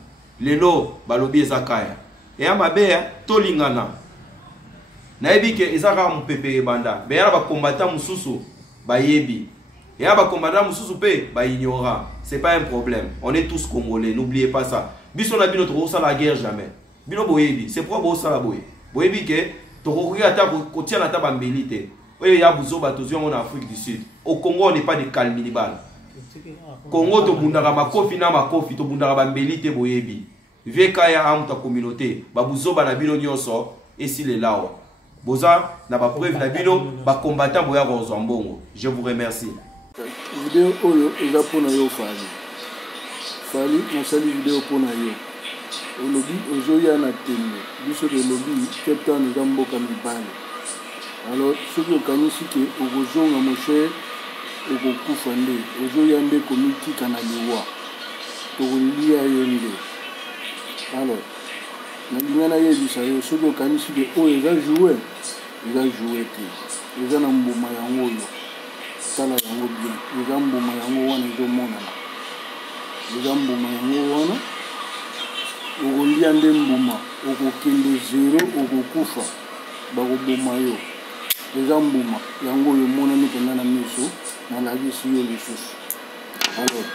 lelo balobi ezakaya e ya mabeya tolingana na ebike ezaka mpepe banda be ya ba combattant mususu bayebi. Et à combattre mususu pe ba ignora, c'est pas un problème. On est tous congolais, n'oubliez pas ça. Biso na bino to la guerre jamais. Bino boyebi, c'est pourquoi bo sala boye. Boyebi ke to koki ata ko tia na taba mbelite. Oyo ya buzo batozio en Afrique du Sud. Au Congo on n'est pas des calminibal. Congo to bundaka makofi na makofi to bundaka ba mbelite boyebi. Veka ya amta communauté, ba buzo ba na bino nyonso esi le lawa. Boza na ba preuve na bino ba combattant boya ko mbongo. Je vous remercie. Vidéo oyo eza pona yo fali mosali vidéo pona yo olobi ozoya na tembe biso de lobi captain eza mboka mibale alors soki okanisi ke okozonga moshe okokufa nde ozoya nde komitika na liwa tokolia yo nde alors nalinga nayebisa yo soki okanisi ke oyo eza joue te eza na mbuma yango oyo tala yango bien eza mbuma yango wana ezomonana eza mbuma yango wana okolia nde mbuma okokende zero okokufa bakoboma yo eza mbuma yango oyo emonani mpenza na miso nalakisi yo lisusu alors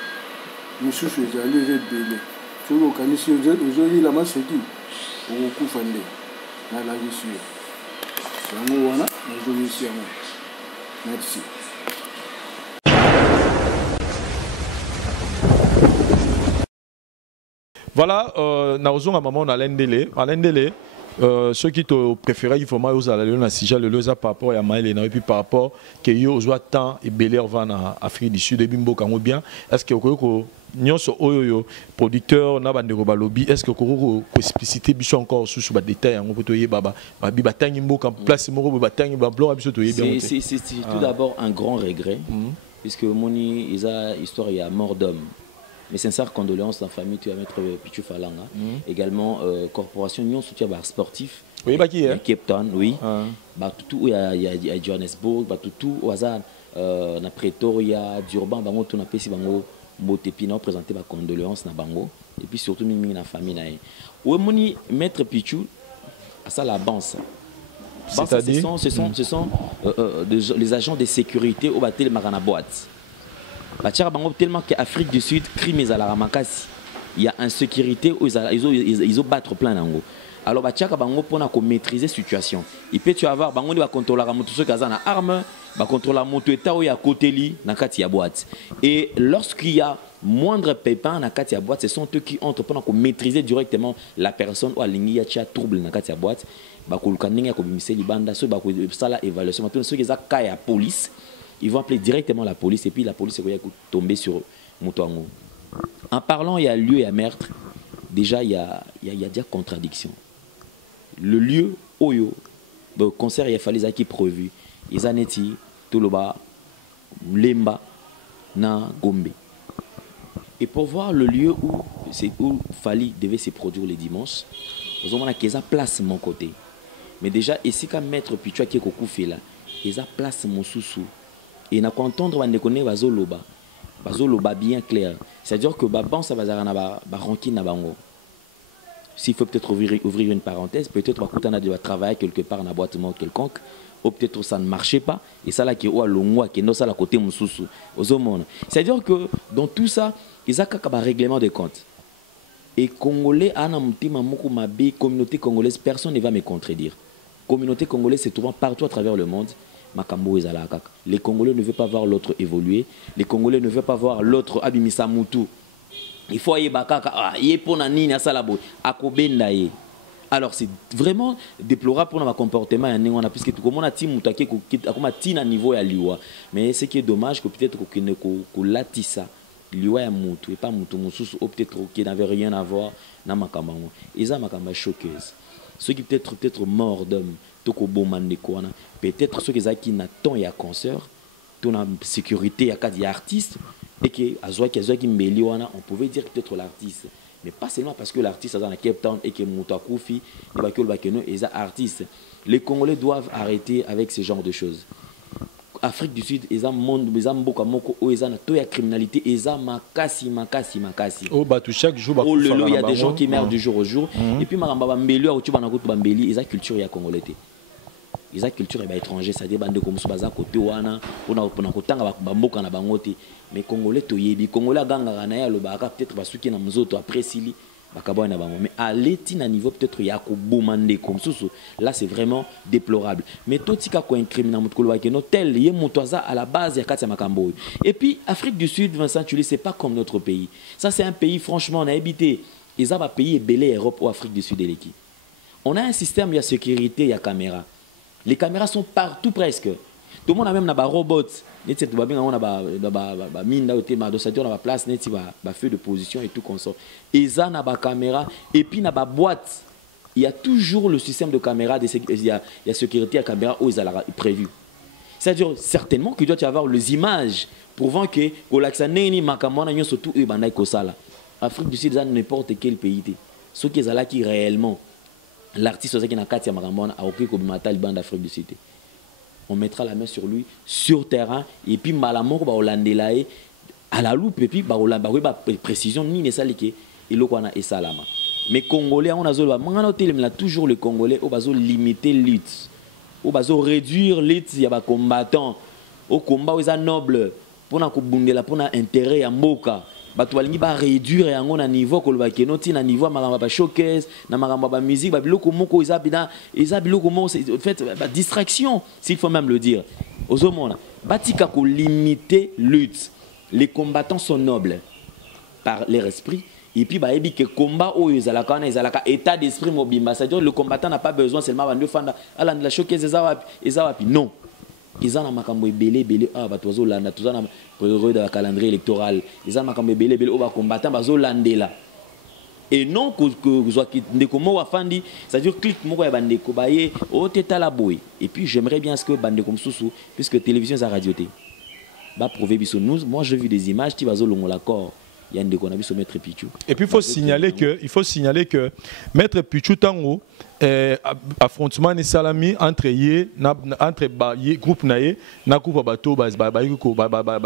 misusu ezali eza ebele soki okanisi ozoyila maseki okokufa nde nalakisi yo yango wana nazongisi yango merci. Voilà, nous avons un Alendele. Ceux qui te préféraient, il faut que vous ayez un sujet par rapport à Maël et puis par rapport à que vous avez tant et Bel Air en Afrique du Sud et Bimbo bien. Est-ce que vous nyonso oyo producteur na bandeko balobi est-ce que ko expliciter biso encore sous ba détail yango poto yeba ba bi batangi mboka place moko batangi ba blanc biso to yeba. C'est tout d'abord un grand regret puisque moni isa histoire il y a mort d'homme. Mais sincères condoléances dans la famille tu vas mettre Pichu Falanga également corporation Union soutien bar sportif. Oui bah qui est Cape Town oui. Bah tout il y a Johannesburg bah tout au hasard na Pretoria Durban bango tout na pesi bango Motepina présenté ma condoléances na bango et puis surtout mimi na famille na e. Ouais moni maître Pichu à ça la banque. C'est-à-dire ce sont les agents de sécurité au batel marana boîte. Tellement qu'Afrique du Sud, crime et makasi. Il y a insécurité, ils ont battre plein d'ango. Alors, pour maîtriser la situation. Il peut y avoir, il va contrôler la moto, ceux arme, va contrôler la moto, il y a côté li, na boîte. Et lorsqu'il y a moindre pépin na katia boîte, ce sont eux qui entrent pour maîtriser directement la personne ou alingi ya trouble na katia boîte. Ba ko lukaninga ko bimise libanda, so ba ko sala évaluation. Ceux qui ont cas police. Ils vont appeler directement la police et puis la police va tomber sur Moutouango. En parlant, il y a lieu et à meurtre. Déjà, il y a déjà contradiction. Le lieu, Oyo, le concert, il a fallu qui prévu. Izaneti, Toloba, Lemba, Na, Gombe. Et pour voir le lieu où Fali devait se produire les dimanches, nous avons une place de mon côté. Mais déjà, ici, quand maître Pichua qui est au coup fait là, il y a place mon sous-sous. Et na entendre on connaît bazoloba bien clair. C'est-à-dire que ban ça va na rankin na bango. S'il faut peut-être ouvrir une parenthèse, peut-être on a dû travailler quelque part dans boîte mort quelconque, ou peut-être ça ne marchait pas et ça là qui est au longwa qui est non ça la côté mususu aux monde. C'est-à-dire que dans tout ça, ils a un règlement de compte. Et Congolais ana mutima moko mabe communauté congolaise, personne ne va me contredire. Communauté congolaise se trouvant partout à travers le monde. Les Congolais ne veulent pas voir l'autre évoluer. Les Congolais ne veulent pas voir l'autre abimisa mutu. Il faut y bakaka nini asalabo akobenda ye. Alors c'est vraiment déplorable pour notre comportement puisque tout comme on a ti mutake ko akoma ti na niveau ya liwa. Mais ce qui est dommage que peut-être ko latisa liwa ya mutu et pas mutu mususu ou peut-être qui n'avait rien à voir na makamba. Eza makamba choqueuse. Ceux qui peut-être morts d'homme peut-être ceux qui n'attendent il y a concert tout en sécurité il y a artiste et que on pouvait dire peut-être l'artiste mais pas seulement parce que l'artiste est dans la Cape Town et que Moutakufi et artiste. Les Congolais doivent arrêter avec ce genre de choses. Afrique du Sud ils ont monde ils ont beaucoup ils ont la criminalité ils ont makasi oh bah chaque jour il y a des gens qui meurent du jour au jour et puis maramba mbeli ou tu bana ko mbeli ils ont culture ya congolais. Ils ont culture étranger, c'est-à-dire bande comme ça côté wana on a kotanga bamboka na bangote mais congolais to yebi congolais ganga na ya lobaka peut-être basuki na mzoto après sili bakabona bango mais à l'étina niveau peut-être ya ko bomande comme ça là c'est vraiment déplorable mais totika ko incrimina mutkolo wa keno tel ye mutwaza à la base ya kati ya makambo et puis Afrique du Sud Vincent tu c'est pas comme notre pays ça c'est un pays franchement on a habité ils ont un pays belé Europe ou Afrique du Sud et l'équipe on a un système de sécurité il y a caméra. Les caméras sont partout presque. Tout le monde a même des robots. On a une place, un feu de position et tout comme ça. Ils ont des caméras et puis dans la boîte, il y a toujours le système de caméra, il y a sécurité à caméra où ils ont prévu. C'est-à-dire certainement qu'il doit y avoir les images prouvant que surtout Afrique du Sud, n'importe quel pays. Ceux qui sont là qui réellement l'artiste qui n'a qu'à tirer marambona a aucun combattant le band d'Afrique du Sud. On mettra la main sur lui sur terrain et puis malamoko ba holandelae à la loupe et puis ba holanda ba précision ni ne salike et lokwana et salama. Mais congolais on a zolo mangana hotel mais toujours le congolais au bazo limiter lutte. Au bazo réduire lutte ya ba combattant au combat aux noble pour na ko bundela pour na intérêt ya mboka. Bato balingi ba réduire yango na niveau ko lobaki noti na niveau maramba ba showcase na maramba ba musique ba biloko moko eza biloko moko c'est en fait ba distraction s'il faut même le dire aux hommes batika ko limiter lutte les combattants sont nobles par leur esprit et puis ba ebi que combat o ezalaka état d'esprit mobimba c'est-à-dire le combattant n'a pas besoin seulement ba fanda ala la showcase ezawapi non ils ont makambo belé ah ba tozo landa tozo na prérogative de calendrier électoral ils ont makambo belé au ba combattant bazo landela et non que soit qui ndeko mo wafandi c'est-à-dire clic moko ya bandeko baye o teta la boy et puis j'aimerais bien ce que bandeko msusu puisque télévision za radio té ba prouver biso nous moi j'ai vu des images qui bazo longo l'accord il y a ndeko na biso maître Pichou et puis il faut signaler que maître Pichou tango affrontement ni salami entre yé entre groupe naé na groupe bato ba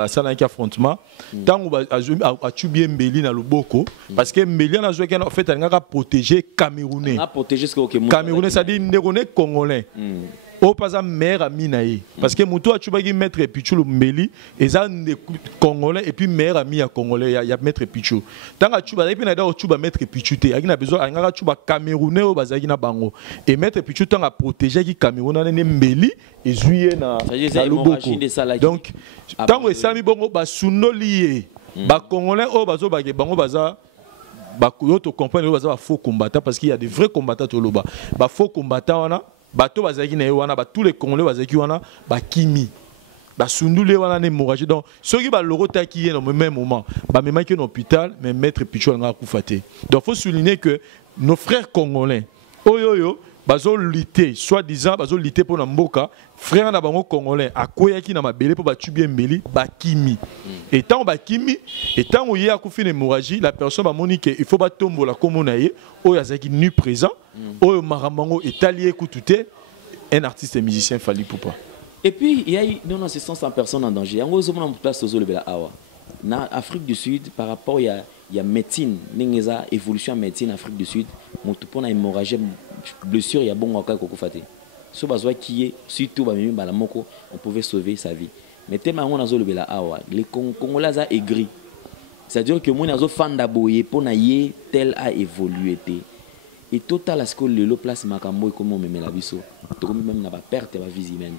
salami qui affrontement tango a tubie mbeli na loboko parce que mbeli na zo en fait nga protéger camerounais a protéger ce que camerounais ça dit ndekone congolais au pas à mère ami naé parce que muto a tubagi maître Pichou mbeli et ça congolais et puis mère ami ya congolais ya maître Pichou tango tuba et puis na da tuba maître Pichou te a besoin nga tuba camerounais au bazaki na bango et maître Pichou tant à protéger qui Cameroun na mbeli et juillet na loboko donc tant que ça mi bongo ba sunolié ba congolais au bazo ba bango baza ba to comprendre baza ba faux combattants parce qu'il y a des vrais combattants au loba ba faux combattants wana bato bazaki na wana ba tous les congolais bazaki wana ba kimi ba sundule wana na hémorragie donc ceux qui ba loro taki au même moment ba même que l'hôpital mais maître Pichou nga kufate donc faut souligner que nos frères congolais oyoyo bazo lutter soi-disant bazo lutter pour na mboka frère na bango congolais akoyaki na mabele pour batubie mbeli bakimi et tant bakimi et tant oye akufi na hémorragie la personne ba monique il faut batombola comme na ye oyo azaki nu présent oyo maramango etalié kutute un artiste et musicien Fally Ipupa et puis il y a non assistance en personne en danger yango zo mona place zo lebela awa na Afrique du Sud par rapport il y a médecine n'engeza évolution en médecine Afrique du Sud moto pona hémorragie blessure il y a bon encore kokufate so bazwa qui est surtout ba mimi bala moko on pouvait sauver sa vie mais tellement on a zo lebela awa les congolais a aigri c'est-à-dire que mon azo fanda boye pona yé tel a évolué et total à ce que le place makambo comme on me la biso to comme même na ba perte ba vie humaine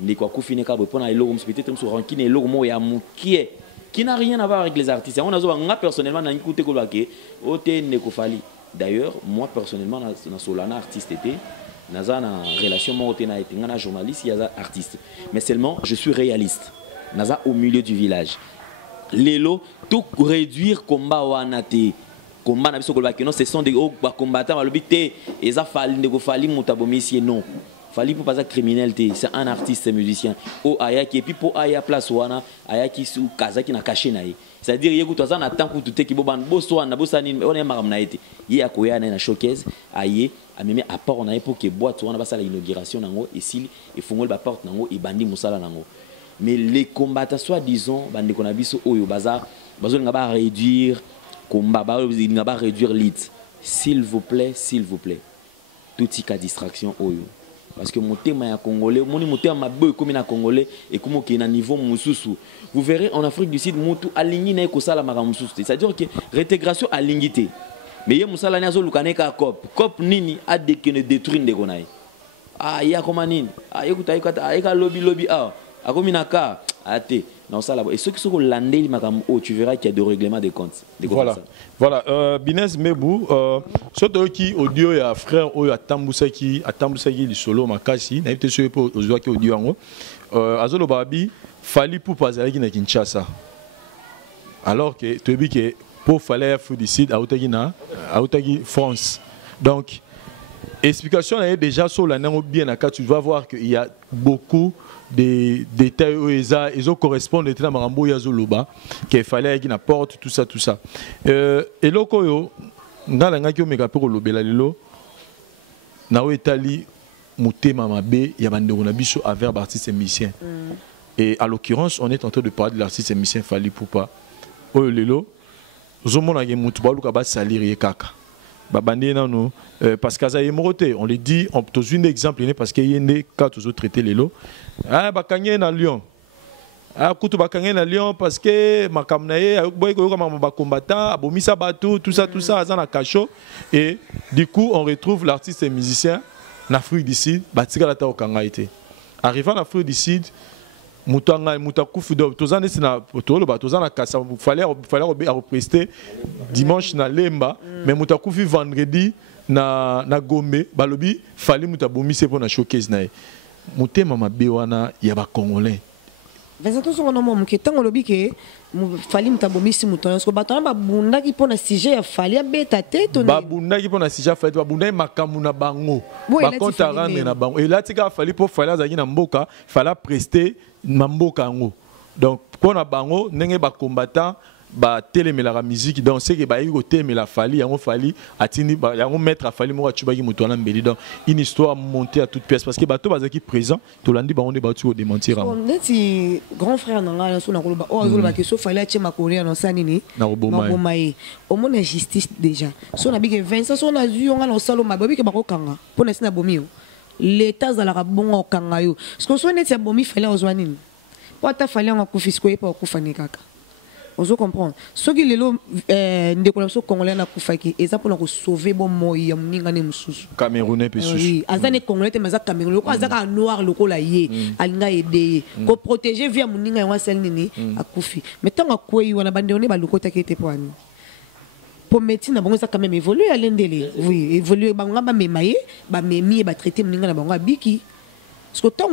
ni quoi kufine ka bo pona eloko peut-être sur rankine eloko mo ya mukie qui n'a rien à voir avec les artistes. On a besoin personnellement n'a écouté que l'oké. Oté nekofali. D'ailleurs, moi personnellement na Solana artiste été, naza na relation moi oté na été, na journaliste, yaza artiste. Mais seulement je suis réaliste. Naza au milieu du village. Lelo tout réduire combat wanate. Combat na biso kolba que non ce sont des combattants à l'obité et ça fali nekofali mutabomisie non. Fally Ipupa pas criminel c'est un artiste musicien au ayaki et puis pour aya place wana ayaki sous kazaki na caché naï c'est-à-dire yeko toza na temps pour tout ki boban boso na bosani on est maram na été yi akoya na showcase aye ameme à part on a pour que boîte wana basa la inauguration nango et s'il et fongol ba porte nango et bandi musala nango mais les combattants soit disons bandi kona biso oyo baza bazo ngaba réduire combat ba ngaba réduire lit s'il vous plaît tout cas distraction oyo parce que mon thème est congolais, mon thème ma boy comme na congolais et comme qui est na niveau mususu. Vous verrez en Afrique du Sud mutu aligné na ekosala mara mususu. C'est-à-dire que réintégration alignité. Mais yé musala na zo lukane ka cop nini a de que ne détruire de konai. Ah ya koma nini? Ah yekuta ayeka lobby ah. Akomina ka ate. Non ça là et ceux qui sont landés makam oh tu verras qu'il y a des règlements de comptes. Voilà, Binez Mebou, surtout qui audio ya frère oyo atambusaki li solo makasi, na été sur pour audio qui audio ngo. Azolo babi Fally Ipupa azalaki na Kinshasa. Alors que tu dis que pour Fally Ipupa autaki France. Donc explication est déjà sur la nango bien na tu vas voir qu'il y a beaucoup des détails où ils correspondent à Marambo Yazoloba qu'il fallait qu'il apporte tout ça et lokoyo ngalanga ki omeka pour lobela lelo na etali mutema mabe ya bandeko na biso avec artiste et musicien et à l'occurrence on est en train de parler de l'artiste et musicien Fally Ipupa oyo lelo zomona ke mutu baluka ba salir kaka babandé nano parce qu'aza yemoroté on le dit on peut un exemple parce qu'il y a des cas toujours traité les lots ah bakangé na Lyon ah kutu bakangé na Lyon parce que makamnaye boy ko comme ba combattant abomisa bateau tout ça aza na cacho et du coup on retrouve l'artiste et musicien en Afrique du Sud batika la ta okanga été arrivant en Afrique du Sud mutanga mutakufu do tozane sina tolo ba tozana kasa fallait represter dimanche na Lemba mais mutakufu vendredi na Gombe balobi fallait mutabomi c'est pour na showcase na motema mabe wana ya ba congolais. Vincent to songo no mo ke tango lobi ke fali mutabomisi mutono sko batona babundaki pona sujet ya fali abeta te to babundaki pona sujet ya fali babundaki makamu na bango ba konta rendre na bango et là tika fali po fali azaki na mboka fala prester na mboka ngo donc pona bango ndenge ba combattant ba télémela la musique donc c'est que ba yiko télémela fali yango fali atini ba yango mettre fali mo atubaki muto na mbeli donc une histoire montée à toute pièce parce que bato bazaki présent to landi ba on ba tu démentir on neti grand frère nanga so na koloba o azoloba ke so fali atie makolia na sanini na bomaye au monde la justice déjà so na bige Vincent so na zu nga na salo mabobi ke bakokanga pona sina bomio l'état za la bongo kanga yo parce que so neti abomi fali ozwanini pota fali nga kufisko epa kufani kaka. On se comprend. Ce qui est là, des collections congolais na kufaki, et ça pour nous sauver bon moi, il y a m'ingane mususu. Camerounais pesusu. Oui, azane congolais mais azak Camerounais, quoi azak noir le cola yé, alinga aider, ko protéger via m'inga ywa sel nini, a kufi. Mais tant que quoi y on a abandonné ba le côté qui était pour nous. Pour médecine, bon ça quand même évolué à l'endélé. Oui, évolué ba ngaba memaye, ba memi ba traiter m'inga na bango biki. Parce que tant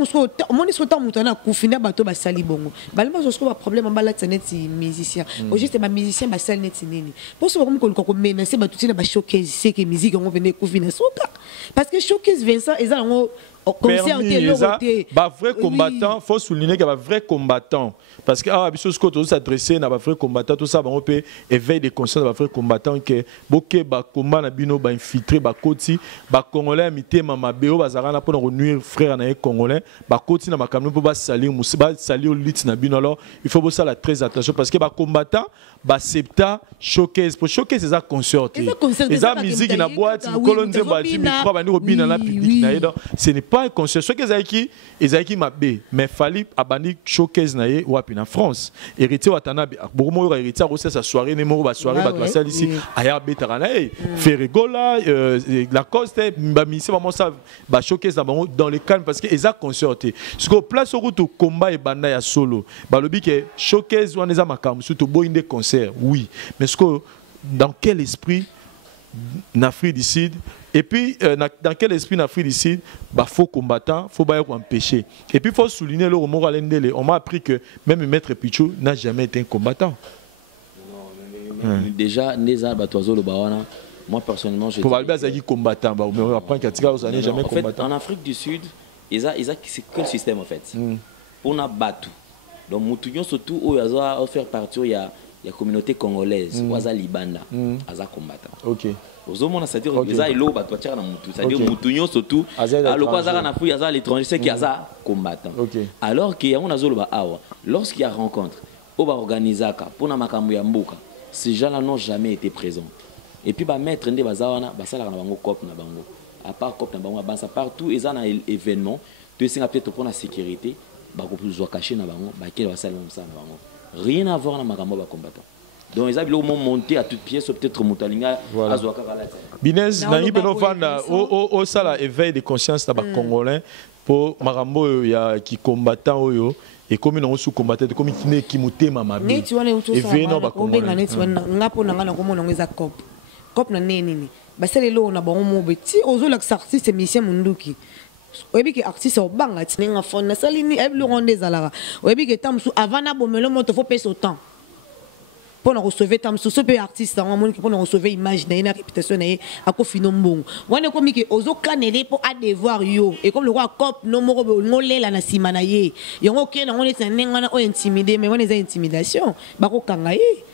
on mon est tant mutana kufina bato ba sali bongo balima so ko ba problème ba la tsaneti musicien au juste ba musicien ba sali neti nini pour so comme ko menacer ba tutina ba showcase c'est que musique on venait kufina soka parce que showcase Vincent et ça on concert ba vrai combattant faut souligner qu'il y a vrai combattant parce que ah biso ko to s'adresser na ba vrai combattant tout ça ba on peut éveil de conscience ba vrai combattant que boké ba combat na bino ba infiltrer ba koti ba congolais mité mama beo bazara na pour nuire frère na congolais ba koti na makamno pour ba salir musiba salir lit na bino alors il faut ça la très attention parce que ba combattant ba septa showcase pour showcase ça concert et ça musique na boîte colonze ba ji micro ba ni robina na public na donc ce n'est pas un concert ce que ezaki mabe mais fallait abandi showcase na ye wapi na France héritier watana bomo héritier ko sa soirée ne mo ba soirée ba ça ici aya betarana Ferregola la coste ba misi ba ça ba showcase dans les calmes parce que eza concerté ce que place au route combat et banda ya solo ba lobi que showcase wana eza makambo surtout boinde concert oui mais ce que dans quel esprit n'Afrique du Sud et puis dans quel esprit n'Afrique du Sud bah faut combattant faut pas empêcher et puis faut souligner le mot Alendele on m'a appris que même Maître Pichou n'a jamais été un combattant déjà Neza Batoizo le Bawana moi personnellement je pour Albert Zagi combattant bah mais on apprend qu'Atika aux années jamais combattant en Afrique du Sud c'est quel système en fait pour na batu donc mutunyo surtout où ils ont faire partir il y a communauté congolaise waza libanda aza combattant OK ozomona c'est-à-dire eza ilo bato tia na mutu c'est-à-dire mutunyo surtout aloko azaka na fouille aza l'étranger c'est qui aza combattant alors que on azoloba awa lorsqu'il y a rencontre au ba organisaka pona makambo ya mboka ces gens-là n'ont jamais été présents et puis ba mettre ndé bazawana basala na bango cop na bango à part cop na bango bansa partout eza na événement tu sais peut-être pour la sécurité ba ko plus caché na bango ba kele basala na bango rien à voir na makambo ba combattant donc ils avaient au moment monté à toute pièce peut-être mutalinga azwaka kala Binez na ngibeno vanda au sala éveil de conscience na ba congolais pour makambo ya ki combattant oyo et comme on sous combattant comme qui mutema mabe et veno ba congolais ngapo na ngana komona ngeza cop na nini baselelo na bango mo beti ozola artiste musicien munduki oyebi ke artiste obanga tinenga fona salini eblo ronde zalara oyebi ke tamsu avana bomelo moto faut payer autant pour nous sauver tamsu so pe artiste en monde pour nous sauver image na une réputation na akofino mbongo wana komi ke ozo kanele pour a devoir yo et comme le roi cop no moko ngolela na sima na ye yongo ke na ngone tsenenga na o intimider mais wana za intimidation bako kanga ye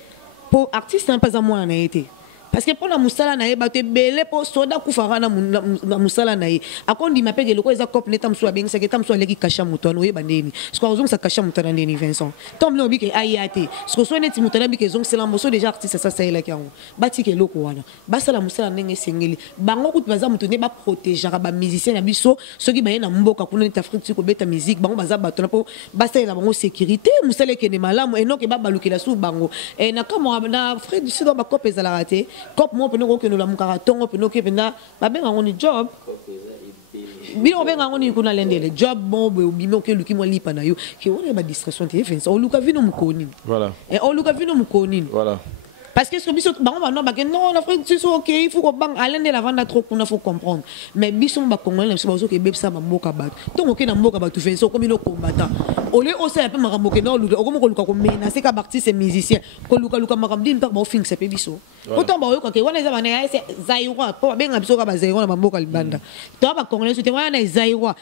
pour artiste pas à moi na été parce que pour la musala na ye bato belé pour soda kufara na musala na ye akondi mapeke loko eza cop neta mso abeng seke tamso aleki kasha mutano ye bandeni sko ozong sa kasha mutana ndeni Vincent tombe lobi ke ayate sko so neti mutana bi ke zong sela moso déjà artiste ça la kiango bati ke loko wana basala musala ndenge sengeli bango kutu baza mutone ba protéger ba musicien na biso soki ba ye na mboka kuna neta Afrique ko beta musique bango baza bato na po basala bango sécurité musala ke ne malamu enoke ba balukela su bango e na kama na Afrique du Sud ba cop ezala raté cop mo peno ko no la mukaratongo peno ke pena ba benga ngoni job bino benga ngoni kuna lendele job bon be bimo ke luki mo lipa na yo ke wona ba distraction te Vincent o luka vino mukoni voilà et o luka vino mukoni voilà parce que ce biso non l'Afrique c'est OK il faut qu'on aller de la vendre trop qu'on faut comprendre mais biso ba congolais biso bazo ke bebsa ba mboka bat donc OK na mboka ba tu fais ça comme le combattant au lieu aussi un peu maramoke non comme ko luka ko menacer ka artiste musicien ko luka makamdi pas ba fin c'est biso autant ba yo ko ke wana za bana c'est zaïrois po benga biso ka ba zaïrois na mboka libanda to ba congolais c'était wana zaïrois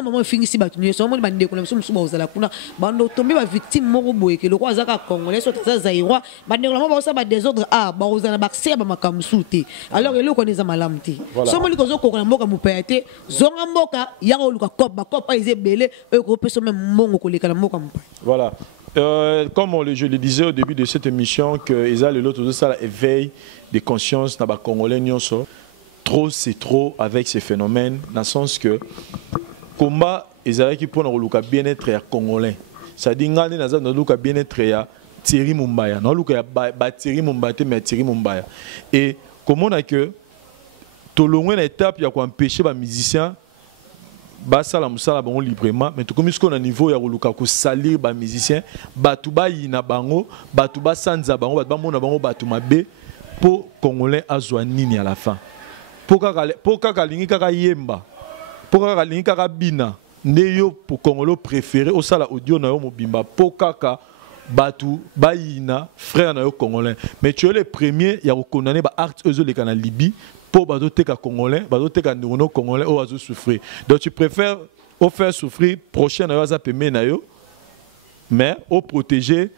maman fin ici ba tu so mo ba ndeko na biso musu ba ozala kuna bando tomber ba victime moko boye ke lokwa za ka congolais so za zaïrois ba ndeko na ba osa ba désordre ba ozala ba kse ba makamsu te alors eloko connaît malamu te so mo liko zo ko na mboka mupayate zonga mboka yango luka kop ba kop aize belé e ko peso même mongo ko leka na mboka mupay. Voilà. Comme je le disais au début de cette émission, que Isa l'autre de ça éveil des consciences dans les Congolais nyonso. Trop c'est trop avec ces phénomènes, dans le sens que combat Isa qui pour le bien-être à Congolais. Ça dit ngani na za le bien-être à Thierry Mumbaya. Non le Thierry Mumbaya mais Thierry Mumbaya. Et comment on a que tout le long une étape il y a quoi empêcher les musiciens basala musala bango librement mais tout comme ce qu'on a niveau ya koluka ko salir ba musicien batu ba yina bango batu ba sanza bango batu ba mona bango batu mabe po congolais azwa nini à la fin po kaka lingi kaka yemba po kaka lingi kaka bina neyo pour congolais préféré au sala audio na yo mobimba po kaka batu ba yina frère na yo congolais mais tu es le premier ya ko condamner ba art ezo le kana Libye pour badoter ka congolais badoter ka neurono congolais au azo souffrir donc tu préfères au faire souffrir prochain na yo za peme na yo mais au protéger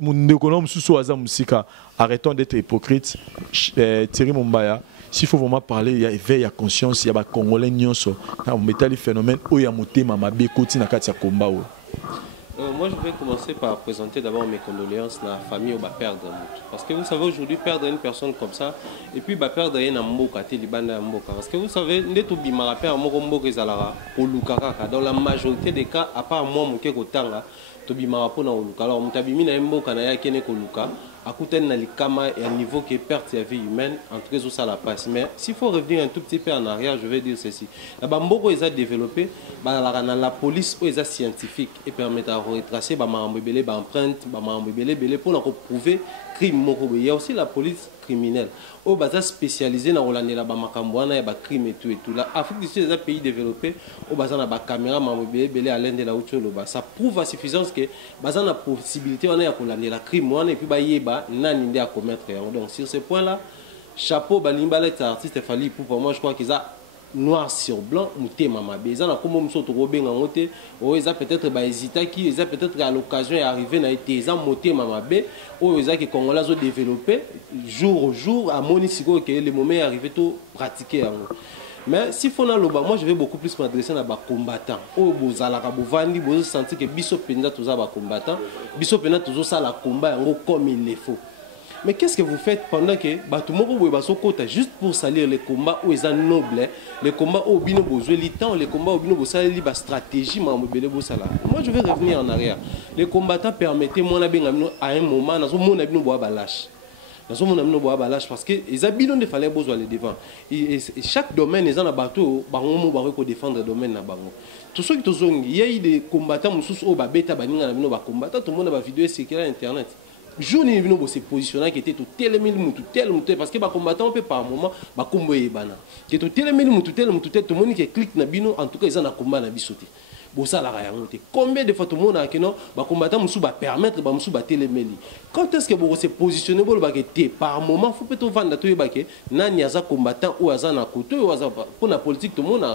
mon économe sous aza musika. Arrêtons d'être hypocrites. Thierry Mumbaya, s'il faut vraiment parler, il y a éveil, il y a conscience, il y a congolais nyonso na mettre les phénomènes où il y a monté mama be koti na kati ya combat. Moi, je vais commencer par présenter d'abord mes condoléances à la famille au perdre. Parce que vous savez, aujourd'hui, perdre une personne comme ça, et puis perdre un mboka, parce que vous savez, dans la majorité des cas, à part moi, mon kekotanga, alors, mutabimi na mboka na yake ne koluka, akuten na likama et à niveau qui perte la vie humaine, entre les autres, ça la passe. Mais s'il faut revenir un tout petit peu en arrière, je vais dire ceci. La Bamboko, ils ont développé, la police, ils ont scientifique, et permettent à retracer, empreinte, pour prouver crime. Il y a aussi la police criminelle. Au bas spécialisé dans la bamakamboana et crime et tout là. Afrique du Sud, les pays développés, au bas na caméra belé à l'Inde de la Oucho loba. Ça prouve à suffisance que bas la possibilité on a pour la crime et puis yeba nani à commettre. Donc sur ce point là, chapeau balimba les artistes fallait pour moi je crois qu'ils ont noir sur blanc muté mama be ça na comme muso to robenga ngote o eza peut-être ba hésita qui eza peut-être à l'occasion est arrivé na été eza moté mama be o eza que congolais ont développé jour au jour à monisiko que le moment est arrivé tout pratiquer mais si faut na loba moi je vais beaucoup plus m'adresser à ba combattants o bozala ka bovandi bozo sentir que biso penda toza ba combattants biso penda tozo sala combat ngo comme il le faut. Mais qu'est-ce que vous faites pendant que juste pour salir les combats où ils sont nobles, les combats où ils ont besoin de temps, les combats où ils ont besoin de stratégie. Moi, je vais revenir en arrière. Les combattants permettaient à un moment, parce qu'ils ont des fallait besoin de devant. Et chaque domaine, ils ont un bateau, pour défendre le domaine. Tous ceux qui ont il y a eu des combattants, tout le monde a vidéo sur Internet. Jour ni vino se positionner qui était tout tel parce que ba combattant peut par moment ba combo ebana qui tout tel tout le monde qui clique na bino en tout cas ils en a combat na bisoté bon ça la réalité combien de fois tout le monde a que non ba combattant musu ba permettre ba musu ba telemeli quand est-ce que vous se positionner bo ba que par moment faut peut-être vendre to ba que nani aza combattant ou aza na koto ou aza pour la politique tout le monde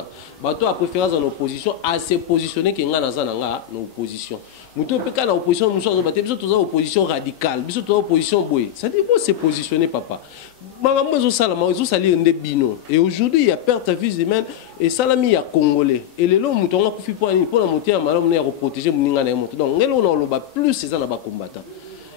ba to a préférence en opposition à se positionner que ngana za na nga na opposition muto pe kana opposition musu aza ba te biso to za opposition radicale biso to opposition boy ça dit faut se positionner papa maman mozo sala mozo salir ndebino et aujourd'hui il y a perte de vie humaine et salami ya congolais et les lots muto nga kufi pour la monter à malamu na protéger muninga na moto donc ngelo na loba plus c'est ça na ba combattant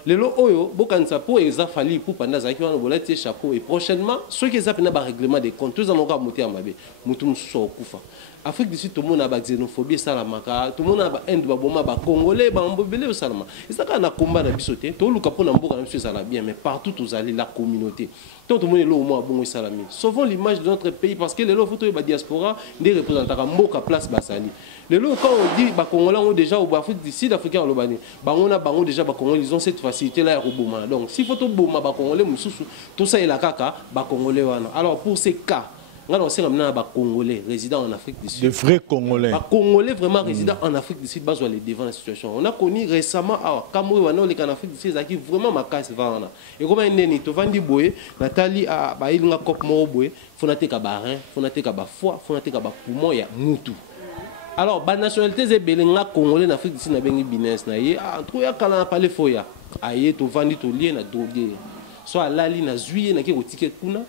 les lots oyo bokansa pour eza fali pour pendant ça qui va bolati chapeau et prochainement ceux qui ça na ba règlement des comptes tous en monter à mabe mutu musu okufa Afrique du Sud, tout le monde a la xénophobie, tout le monde a la haine, les Congolais, les Salama. Et ça, quand on a combat dans le bisoté, tout le monde a bien, mais partout où vous allez, la communauté. Tout le monde est là au moins bon salami. Sauvons l'image de notre pays parce que les lots photo la diaspora des représentants à place basali. Les lots quand on dit les Congolais ont déjà au Afrique du Sud africain au Bani, on a déjà les Congolais ils ont cette facilité là au Boma. Donc si photo Boma les Congolais tout ça est la caca les Congolais wana. Alors pour ces cas on sait maintenant les Congolais résidant en Afrique du Sud. De vrais Congolais. Les Congolais vraiment résidant en Afrique du Sud, les devant la situation. On a connu récemment à Cameroun, les Afrique du Sud, qui vraiment ma casse vana. Et comme un neni, tu vas dire boye, Nathalie a il nga cop moro boye, faut nater ka barin, faut nater ka ba foie, faut nater ka ba poumon ya mutu. Alors, la nationalité c'est belenga Congolais en Afrique du Sud na bengi business na ye, en tout ya kala na parler foya. Aye to vandi to lié na drogué. Soit lali na zuye na ki otike kuna.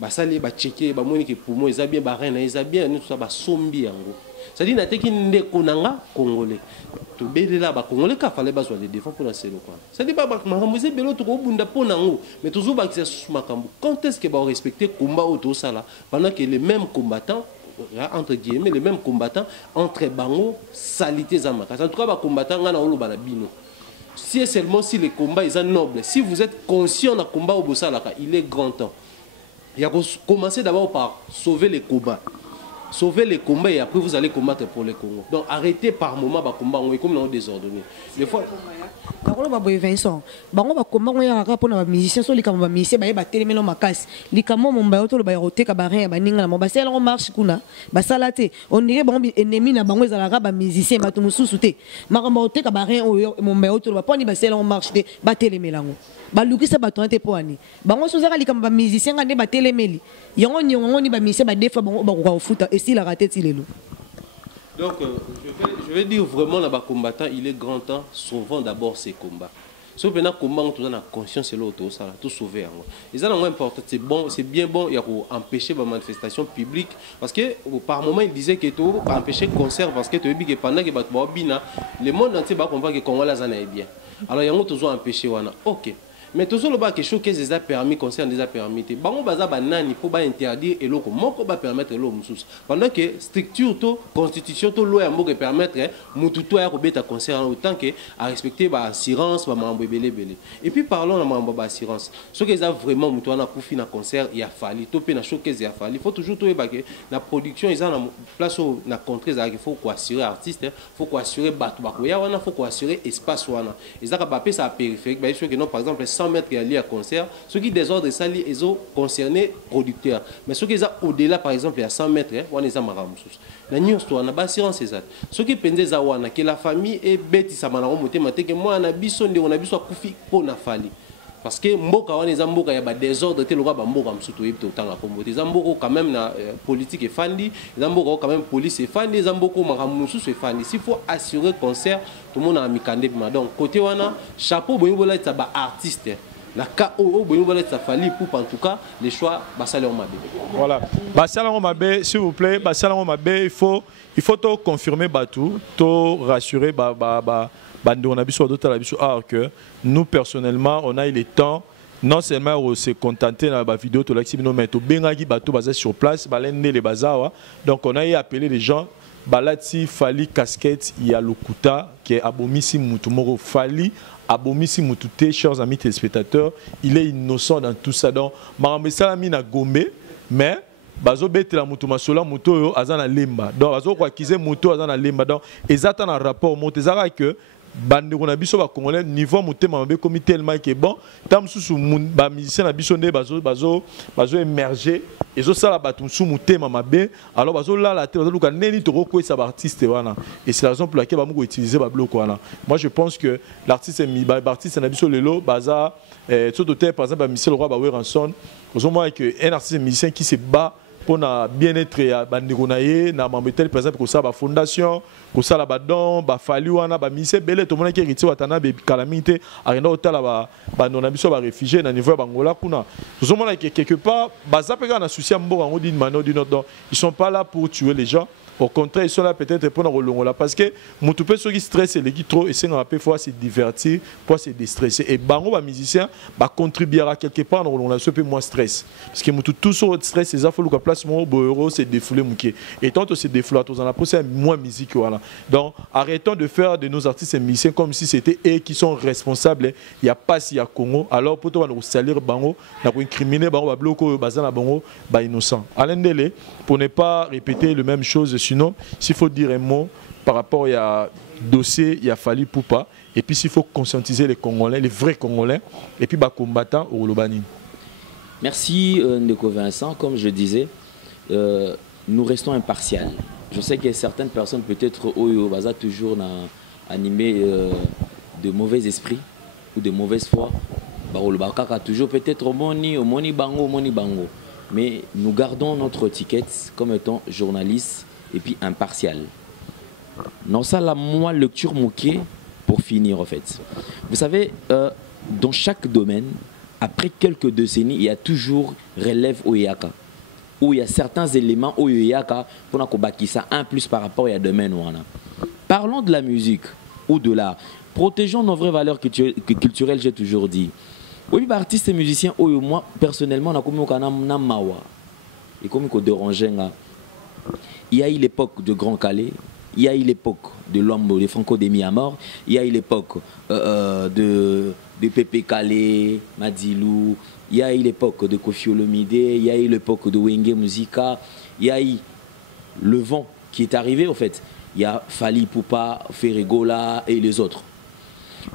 Basali ba checker ba moni ke poumon eza bien ba reine eza bien tout ça ba sombi yango ça dit na teki ndeko nanga congolais to belela ba congolais ka fallait ba de défense pour la selo quoi ça dit ba makambo belo to ko bunda po nango mais toujours ba que ça makambo quand est-ce que ba respecter combat auto ça là pendant que les mêmes combattants entre guillemets les mêmes combattants entre bango salité zamaka en tout cas ba combattants ngana olo ba bino si seulement si les combats ils sont nobles si vous êtes conscient na combat au bosalaka il est grand temps. Il y a commencé d'abord par sauver les combats. Sauver les combats et après vous allez combattre pour les Congo. Donc arrêtez par moment les combats comme nous désordonné. Des fois Quand on va Vincent, bango ba combat on ya rapport na musicien so likamo ba musicien ba telemelo makasi. Likamo momba oto ba roté ka ba rien ba ninga na mo ba sela on marche kuna. Ba salate on dirait bon ennemi na bango ezala ba musicien ba to mususu te. Makambo roté ka ba rien momba oto ba poni ba sela on marche te ba telemelango. Balukisa bato ante poani bango sozaka likamba ba musicien ngane ba telemeli yango nyongo ni ba musicien ba defa bango ba ko futa et si la raté tilelo. Donc je vais dire vraiment là bas combattant il est grand temps sauvons d'abord ces combats. Si vous avez combat tout dans la conscience et l'auto ça tout sauver yango. Et ça important c'est bien bon il y a pour empêcher la manifestation publique parce que par moment il disait que tout empêcher concert parce que tu dis que pendant que bato bina le monde entier va comprendre que Congo là ça est bien. Alors yango toujours empêcher wana. OK. Mais toujours le bas quelque chose qui les a permis concerne les a permis bango baza banani pour ba interdire et loko moko ba permettre lo mususu pendant que structure to constitution to loi moko permettre mutu to ya ko beta concerne autant que à respecter ba assurance ba mambo belé et puis parlons na mambo ba assurance ce que ça vraiment mutu na pour finir concert il a fallu to pe na showcase il a fallu faut toujours to ba que la production ils en place na contrée ça il faut ko assurer artiste faut ko assurer bato ba ko ya wana faut ko assurer espace wana et ça ba pe ça périphérique ba que non par exemple 100 mètres liés à concert, ceux qui désordre ça ils ont concerné producteurs. Mais ceux qui sont au-delà par exemple à 100 mètres, on est à Maramoussous. La nuit on a assurance c'est ça. Ceux qui pendent ça wana que la famille est bête ça m'a remonté maté que moi on a biso kufi pour na fali. Parce que mboka wana les mboka ya ba désordre te loka ba mboka msuto yebto tanga kombo. Les mboka quand même na politique et fandi, les mboka quand même police et fandi, les mboka Maramoussous et fandi. S'il faut assurer concert tout le monde a mikandé donc côté wana chapeau boyobola ça ba artiste. La KO ça fallait pour en tout cas les choix Bassalon Mabé. Voilà. Bassalon Mabé, s'il vous plaît, Bassalon Mabé, il faut tout confirmer tout, tout rassurer que nous personnellement on a eu le temps non seulement de se contenter dans la vidéo de l'activité mais tout bien basé sur place, les bazar. Donc on a appelé les gens balati fali casquette il y a Lokuta qui est abomisi mutumoro fali abomisi mutute chers amis téléspectateurs il est innocent dans tout ça donc marambe salami na gombe mais bazo betela mutuma sola muto yo azana lemba donc bazo kwa kize muto azana lemba donc ezata na rapport motezaka que bandeko na biso ba congolais niveau motema mabe comme tellement que bon tam susu ba musicien na biso nde bazo émerger ezo sala batum su motema mabe alors bazo la la te bazo luka neni to ko sa artiste wana et c'est la raison pour laquelle ba mo utiliser ba bloc wana. Moi je pense que l'artiste artiste na biso lelo baza tout auteur par exemple Michel Roy ba Ranson aux moins que un artiste musicien qui se bat pour bien-être à Bandigonaye, na Mambetel par exemple que ça ba fondation, que ça la badon, ba fali wana ba mise belé tout le monde qui hérité watana be calamité, arena hôtel ba non abiso ba réfugié na niveau bangola kuna. Tout le monde que quelque part ba ça peut na souci mboka on dit mano d'une autre. Ils sont pas là pour tuer les gens. Au contraire, ils sont là peut-être pour nous longola parce que mon tout peu ceux qui stressent et qui trop et c'est un peu fois se divertir, pour se déstresser. Et bango ba musicien ba contribuera quelque part dans la peu moins stress parce que mon tout sur le stress les affaires le place mon euro c'est défouler mouké et tant que c'est défouler tous en la procès moins musique voilà. Donc arrêtons de faire de nos artistes et musiciens comme si c'était eux qui sont responsables. Il y a pas si y a Congo alors pour toi nous salir bango na ko incriminer bango ba bloquer bazana bango ba innocent. Alain Dele pour ne pas répéter le même chose sinon s'il faut dire un mot par rapport à dossier il a fallu Poupa et puis s'il faut conscientiser les Congolais les vrais Congolais et puis bah combattants au Lobani. Merci Ndeko Vincent, comme je disais nous restons impartials. Je sais que certaines personnes peut-être au Baza toujours animé de mauvais esprits ou de mauvaise foi. Toujours peut-être moni bango. Mais nous gardons notre étiquette comme étant journaliste et puis impartial. Non, ça la moi lecture moquée pour finir en fait. Vous savez, dans chaque domaine, après quelques décennies, il y a toujours relève au Yaka. Où il y a certains éléments au Yaka pour nous ça un plus par rapport à domaine où on a. Parlons de la musique ou de l'art. Protégeons nos vraies valeurs culturelles, j'ai toujours dit. Oui, artistes et musiciens, moi personnellement, il y a eu l'époque de Grand Calais, il y a eu l'époque de l'homme de Franco de Miamor, il y a eu l'époque de Pépé Calais, Madilou, il y a eu l'époque de Koffi Olomide, il y a eu l'époque de Wenge Musica, il y a eu le vent qui est arrivé en fait. Il y a Fali Poupa, Ferregola et les autres.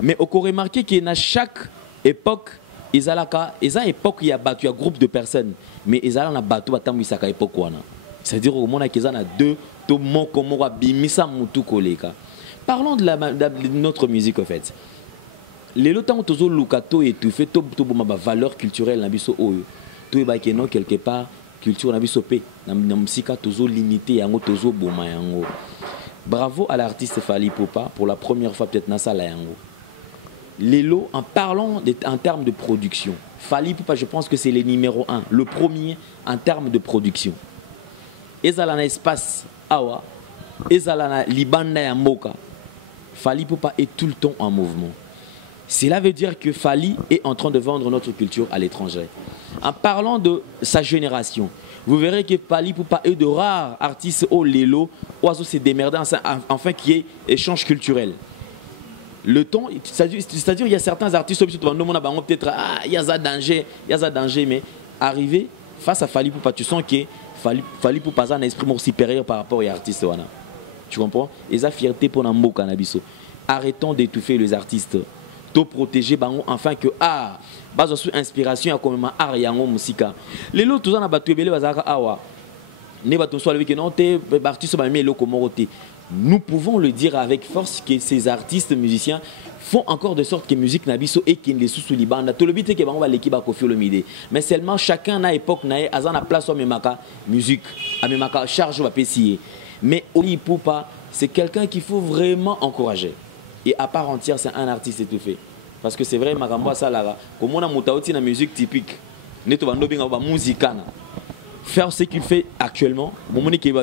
Mais on peut remarquer qu'il y a chaque époque, il y a époque il y a battu un groupe de personnes, mais il y a battu à époque. C'est-à-dire au moment qu'il y a deux, parlons de notre musique en fait. Les lots tozo lukato et tout fait tout ma valeur culturelle na biso oyo. Tout ba keno quelque part culture na biso pe na musika tozo limité yango tozo boma yango. Bravo à l'artiste Fali Poupa pour la première fois peut-être na sala yango. Les lots en parlant en termes de production. Fali Poupa je pense que c'est le numéro 1, le premier en termes de production. Ezala na espace awa, ezala na libanda ya mboka. Fali Poupa est tout le temps en mouvement. Cela veut dire que Fali est en train de vendre notre culture à l'étranger. En parlant de sa génération, vous verrez que Fali Poupa est de rares artistes au Lelo, oiseaux se démerder enfin qu'il y ait échange culturel. Le temps, c'est-à-dire il y a certains artistes qui peut-être il y a ça danger, mais arrivé face à Fali Poupa, tu sens que Fali Poupa a un esprit supérieur par rapport aux artistes. Tu comprends? Et ça fierté pour un mot cannabiso. Arrêtons d'étouffer les artistes. De protéger enfin que base sur inspiration comme art yango musika les lots tous en battu belé bazaka awa ne bato soit avec non te artiste ba melo komoroté. Nous pouvons le dire avec force que ces artistes musiciens font encore de sorte que musique nabiso et qui les sous libanda tout le but que bango ba l'équipe ba Koffi Olomide mais seulement chacun na époque na azana place au memaka musique à memaka charge va pesier mais Fali Poupa c'est quelqu'un qu'il faut vraiment encourager. Et à part entière, c'est un artiste étouffé. Parce que c'est vrai, Makambo Salara, comme on a monté la musique typique, faire ce qu'il fait actuellement,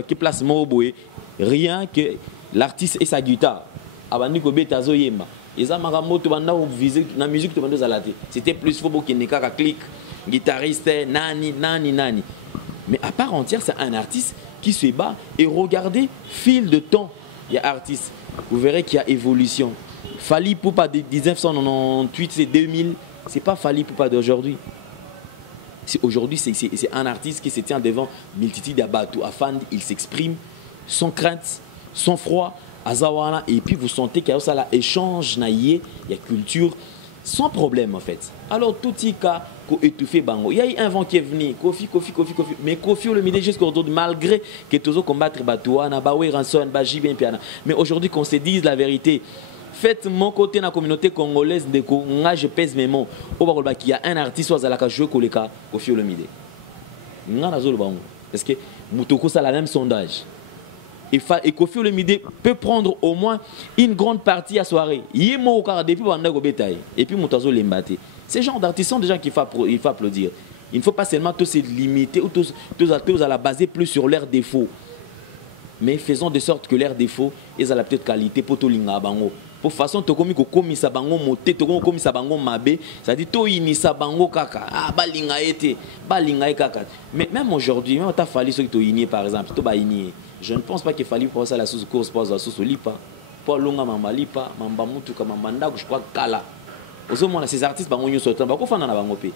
qui place Moroboé, rien que l'artiste et sa guitare. C'était plus faux qu'il n'y ait qu'un clic, guitariste, nani. Mais à part entière, c'est un artiste qui se bat et regardez, fil de temps, il y a artiste. Vous verrez qu'il y a évolution. Fali Poupa de 1998, c'est 2000. C'est pas Fali Poupa d'aujourd'hui. Aujourd'hui, c'est un artiste qui se tient devant multitude d'abattus. Afin il s'exprime sans crainte, sans froid, azawana. Et puis vous sentez qu'il y a ça là, échange, il y a culture, sans problème en fait. Alors tout y cas, étouffé bango. Il y a eu un vent qui est venu, Koffi. Mais Koffi Olomide jusqu'à aujourd'hui, malgré que tous combattre Batouana, Bawe Ranson, Baji bien piana. Mais aujourd'hui, qu'on se dise la vérité. Faites mon côté dans la communauté congolaise de Konga, je pèse mes mots. Au Baroba, qu'il y a un artiste qui a joué Koleka, Koffi Olomide. Parce que Moutoko, ça la même sondage. Et Koffi Olomide peut prendre au moins une grande partie à soirée. Il est mort depuis Bandago Betaï. Et puis Moutazo Lembate. Ces gens d'artistes sont des gens qu'il faut applaudir. Il ne faut pas seulement tous se limiter ou tous à la baser plus sur leurs défauts. mais faisons de sorte que leurs défauts ils ont la petite qualité pour tout linga bango. Pour façon to komi ko komisa bango moté to komi komisa bango mabe, ça dit to inisa bango kaka. Ah balinga été, balinga kaka. Mais même aujourd'hui, même ta fallu ce que to ini par exemple, to ba ini. Je ne pense pas qu'il fallait penser à la sous course pose la sous lipa. Pour longa mamba lipa, mamba mutu kama manda je crois kala. Aux hommes ces artistes bango nyo sotan ba ko fana na bango pe.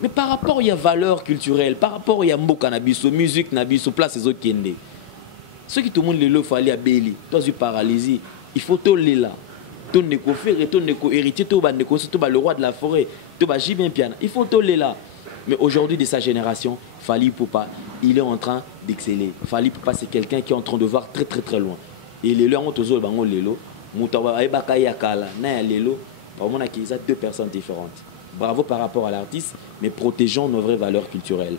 Mais par rapport il y a valeur culturelle, par rapport il y a mboka na biso, musique na biso, place les autres kende. Ceux qui tout le monde le fallait à Béli, toi tu paralysie, il faut tout les là. Ton neko frère, ton neko héritier, ton neko, le roi de la forêt, ton jibin piano. Il faut tout les là. Mais aujourd'hui de sa génération, Fally Ipupa, il est en train d'exceller. Fally Ipupa c'est quelqu'un qui est en train de voir très très très loin. Et les lois ont toujours bango lelo, mutawa aibaka yakala, na lelo, par moment qu'il y a deux personnes différentes. Bravo par rapport à l'artiste, mais protégeons nos vraies valeurs culturelles.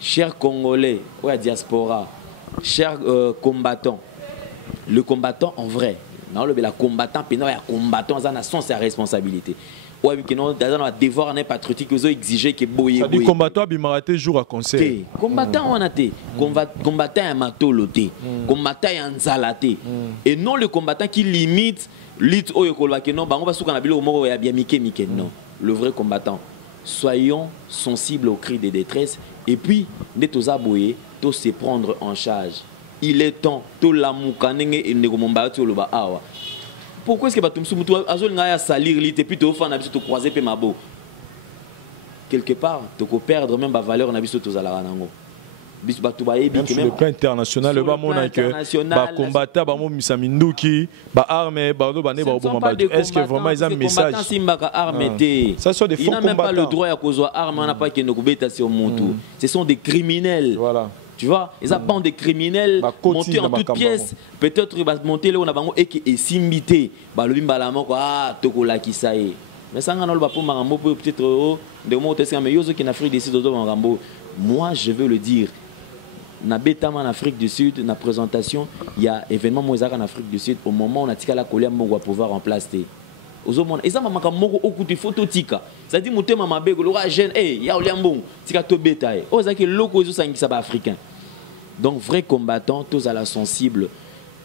Chers Congolais, ou la diaspora, chers combattants, le combattant en vrai, non, le combattant, puis non, il combattant, ça a sa responsabilité. Ouais, mais non, dans un devoir patriotique, ils ont exigé que boye. Ça dit combattant, il m'a raté jour à conseil. Combattant, on a été. Combattant, un matoloté. Combattant, un zalaté. Et non le combattant qui limite, lit au yokolwake, non, on va se faire au mot et bien Mickey. Non, le vrai combattant. Soyons sensibles aux cris de détresse. Et puis, dès tous aboyer, tous se prendre en charge. Il est temps, tout la moukanenge et negomomba tout le bas. Pourquoi est-ce que tu as salir lit et puis tu as te croiser pe mabo? Quelque part, tu peux perdre même la valeur na biso tous à la ranango. Même sur le plan international, le bamona que ba combattant ba mo misaminduki ba armée ba do bané ba bomba. Est-ce que vraiment ils ont un message? Ça sont des faux combattants. Ils n'ont même pas le droit à cause arme, on n'a pas que nos bêta sur moto. Ce sont des criminels. Voilà. Tu vois, ils ont bande de criminels montés en toutes pièces. Peut-être qu'ils vont monter là où on a bango et qui est simbité. Bah le bimba la mort ah toko la qui ça est. Mais ça on a le bapou marambo peut-être de mots testé mais yozo qui en Afrique du Sud au marambo. Moi je veux le dire. Na Betama en Afrique du Sud, na présentation, il y a événement Mozart en Afrique du Sud au moment où on a tika la colère pour pouvoir remplacer. Aux hommes, et ça m'a manqué moko okuti photo tika. Ça dit monter maman bego le roi jeune eh ya oliambon tika to betaille. Oh ça que loko zo sangi ça africain. Donc vrai combattant tous à la sensible.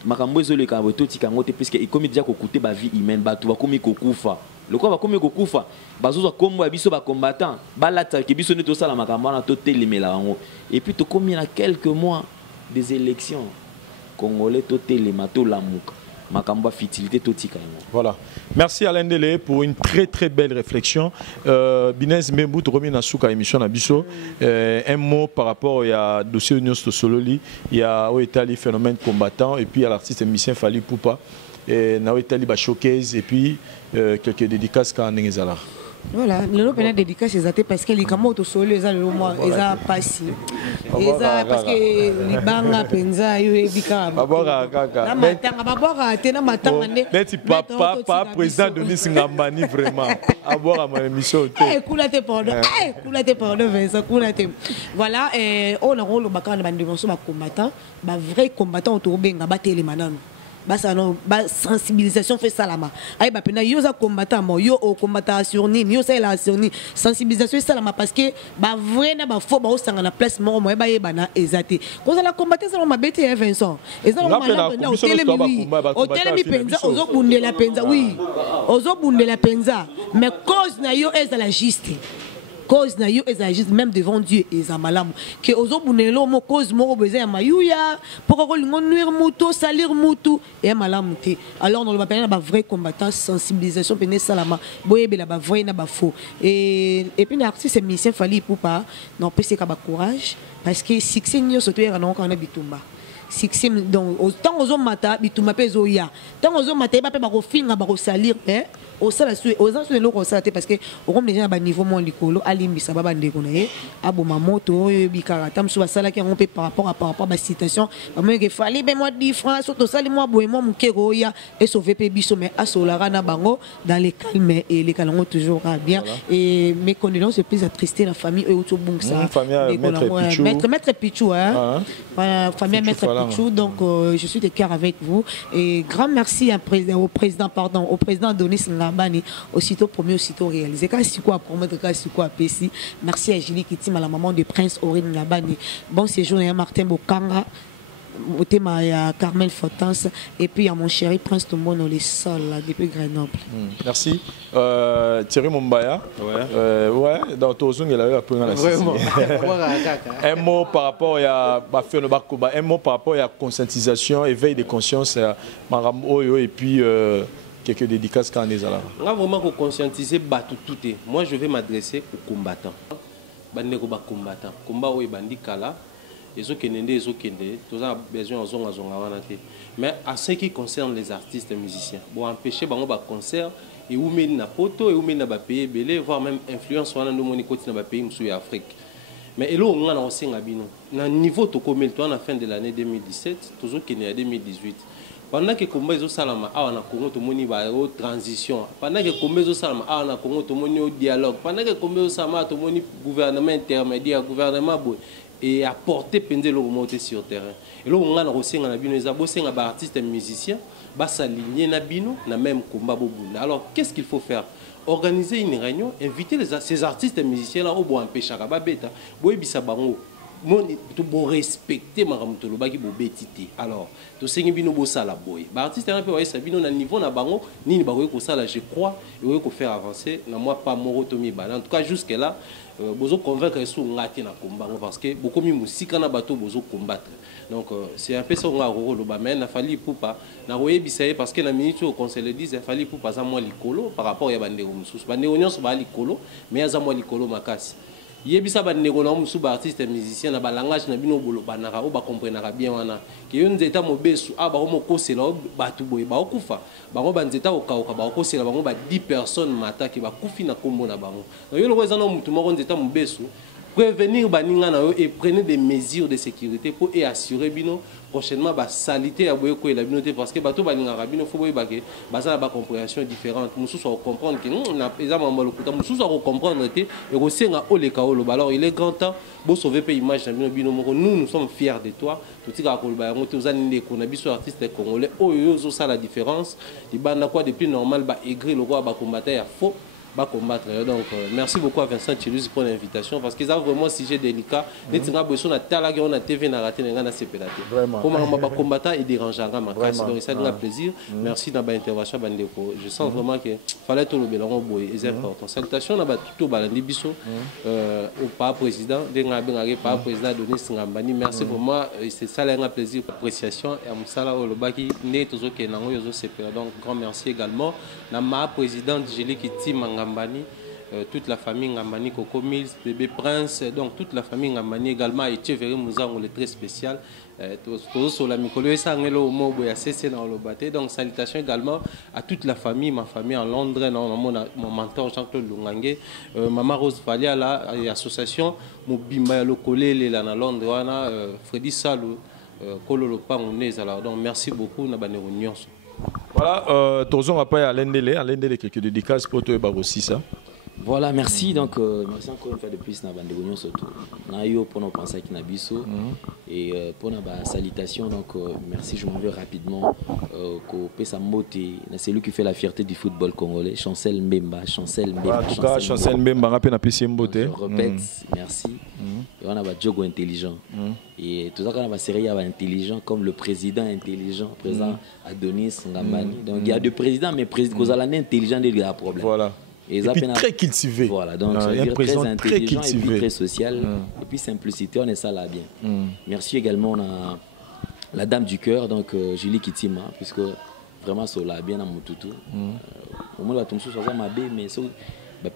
Makambo zo le kabo to tika ngote puisque il comme déjà ko coûter ba vie humaine ba to ba komi ko kufa. Le quoi va komi ko kufa. Ba zo kombo biso ba combattant. Ba la ta ke biso ne to sala makambo na to telemela ngo. Et puis to komi na quelques mois des élections congolais to telema to lamuka. Voilà. Merci Alain Dele pour une très très belle réflexion. Binez Mbembout remis dans la émission Abisso. Un mot par rapport à dossier Union Sololi, il y a le phénomène combattant et puis il y a l'artiste musicien Fally Ipupa. Et il y a le showcase et puis quelques dédicaces quand Nengezala. Voilà, le pénal dédicace c'est parce que les camotes au sol les a le mois ils a passé parce que les banga penza yo bika babora kaka na matanga babora tena matanga ne neti papa président de Nisingambani vraiment abora ma émission eh koulate pardon Vincent koulate voilà on a rôle bakana bande bonso ba combattant ba vrai combattant autour benga batele manano. Ba sensibilisation fait salama ay ba pena yo za combattant mo yo o combattant sur ni yo ça la sur ni sensibilisation salama parce que ba vrai na ba faux ba osanga na place mo ba yeba na ezate ko za la combattre ça ma bête Vincent ezala ma na o telemi penza ozo bundela penza oui ozo bundela penza mais cause na yo ezala juste cause na yo exagiste même devant Dieu ezamalamu que ozo bunelo mo cause mo besoin mayuya pour ko lingo nuire muto salir mutu et malamu te alors on le appelle ba vrai combattant sensibilisation pene salama boyebe la ba vrai na ba faux et puis l'artiste c'est musicien Fally Ipupa non pese ka ba courage parce que succès nyo soto era non kana bitumba succès donc autant ozo mata bitumba pezo ya tant ozo mata ba pe ba ko finga ba ko salir au sala su aux ans le ko sala te parce que au comme les gens ba niveau mon likolo alimbisa ba bande ko na abo mamoto bikara tam su sala ki on peut par rapport à ba citation ba mo ke Fally be moi 10 francs surtout sali moi boye moi mukero ya et sauver pe biso mais asolara na bango dans les calmes et les calmes toujours bien et mes condoléances c'est plus attristé la famille et autour bon ça maître Pichou hein famille maître Pichou donc je suis de cœur avec vous et grand merci au président Donis Ngambani aussitôt promis aussitôt réalisé quand c'est quoi promettre quand c'est quoi PC merci à Julie Kitima la maman de Prince Aurine Ngambani bon séjour à Martin Bokanga au thème il y a Carmel Fortance et puis il y a mon chéri Prince Tombono les sols là, depuis Grenoble. Merci. Thierry Mumbaya. Ouais, dans Tozung il a eu la première. Vraiment. Un mot par rapport à un mot par rapport à la conscientisation, éveil de conscience, et puis quelques dédicaces quand on est là. On va vraiment conscientiser tout. Moi je vais m'adresser aux combattants. Bandeko ba combattant. Combat où bandi kala. Ils ont besoin de mais à ce qui concerne les artistes et musiciens, pour empêcher les concerts, et où mettre na poto et où mettre na pays belé, voire même influence sur nos côté na pays sur l'Afrique. Mais là on a aussi un abino. Na niveau to comme à la fin de l'année 2017, toujours qui est 2018. Pendant que combat ils ont salama à na Congo to moni ba transition. Pendant que combat ils ont salama à na Congo to moni au dialogue. Pendant que combat ils ont salama to moni gouvernement intermédiaire, gouvernement boy. Et apporter pendant le remonter sur terrain. Et là on a aussi un abino ils ont un artiste et musicien, bah s'aligner n'abino na même combat bobunda. Alors qu'est-ce qu'il faut faire? Organiser une réunion, inviter ces artistes et musiciens là au bon empêcher à bêta, boy bisa bango. Tu dois respecter ma ramtolo baki bo betité. Alors, tu sais que bino bo sala boy. Ba artiste na pe wa sabino na niveau na bango ni ba ko sala je crois et ko faire avancer na moi pas morotomi ba. En tout cas jusque là bozo convaincre sur ngati na combat parce que beaucoup mi musika na bato bozo combattre. Donc c'est un peu ça on a rôle ba mais na fali poupa na roye bisaye parce que na minute au conseil le disait fali poupa za moi likolo par rapport ya bandeko mususu. Bandeko nyonso ba likolo mais za moi likolo makasi. Yebisa ba ndeko na musu ba artiste musicien na ba langage na bino bolo banaka o ba comprendre bien wana ke yo nzeta mobesu aba mo kosela ba tu boy ba okufa ba ngo ba nzeta o kauka ba okosela ba ngo ba 10 personnes mata ki ba kufi na kombo na bango yo lo weza na mutu mo nzeta mobesu prévenir baninga na yo et prenez des mesures de sécurité pour et assurer bino prochainement ba salité à boye ko la binoté parce que bato baninga bino faut boye baké baza ba compréhension différente musu so comprendre que na exemple mo lokuta musu so comprendre té et rosenga oleka olo alors il est grand temps bo sauver pe image na bino moko nous sommes fiers de toi tout ka ko ba ngoto zaninde ko na biso artiste congolais oyo zo ça la différence di banda quoi depuis normal ba aigri le roi ba combattre ya faux va combattre. Donc merci beaucoup à Vincent Chilus pour l'invitation parce qu'ils ont vraiment un sujet délicat. Les gens besoin de talaga on a TV na raté na CPDT. Comme on va combattre et déranger ma classe. Donc ça donne plaisir. Merci dans l'intervention bandeko. Je sens vraiment que fallait tout le belon boy c'est important. Salutations na tout balandi biso au pas président de ngabengare pas président Denis Ngambani. Merci vraiment c'est ça un plaisir appréciation et amsala olobaki né toujours que nango yozo CPDT. Donc grand merci également na ma présidente Julie Kiti Ngambani, toute la famille Ngambani, Coco Mills, Bébé Prince, donc toute la famille Ngambani également, et Thierry Mouzang, le très spécial. Tous sur la micro, ça donc salutations également à toute la famille, ma famille en Londres, mon mentor Jean-Claude Lungangé, Maman Rose Valia, l'association Mobimba Lokolé, là, à Londres, Freddy Salou, Kololo Pangounez. Alors, donc merci beaucoup, Nabane Union. Voilà, Tozon va pas à l'endélé quelques dédicaces pour toi et aussi ça. Voilà, merci. Donc, merci encore une fois de plus na bande réunion surtout. Na yo pour nous penser qui na biso et pour la salutation. Donc, merci. Je m'en vais rapidement. Ko pesa moté, c'est lui qui fait la fierté du football congolais. Chancel Mbemba, Chancel Mbemba. En tout cas, Chancel Mbemba rappelle na pesa moté. Je répète, merci. Et on a un jogo intelligent. Et tout ça quand on a série intelligent comme le président intelligent, président Adonis Ngambani. Donc il y a deux présidents, mais président intelligent il y a un problème. Voilà. Et puis très cultivé. Voilà, donc ça veut dire très intelligent et puis très social. Et puis simplicité, on est ça là bien. Merci également à la dame du cœur, donc Julie Kitima, puisque vraiment ça là bien à mon toutou. Au moins la tombe sur ça m'a bien, mais ça mais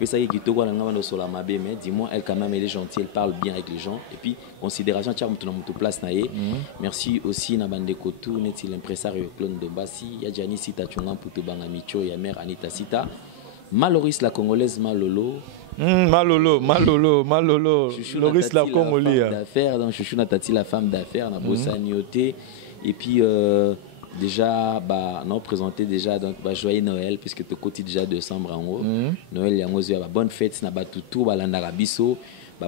dis-moi elle quand même elle est gentille, elle parle bien avec les gens et puis considération tu as mon place naé. Merci aussi na bande kotou neti l'impresario Clone de Bassi, ya Jani Sita Chunga Puto Banga Micho, ya mère Anita Sita, Maloris la congolaise Malolo. Malolo. Loris la congolaise d'affaires, donc Chouchou Natati la femme d'affaires, na bossa nioté et puis déjà nous présenté déjà donc joyeux Noël puisque tu côté déjà décembre en haut. Noël yango zia bonne fête na ba tutu balanda biso,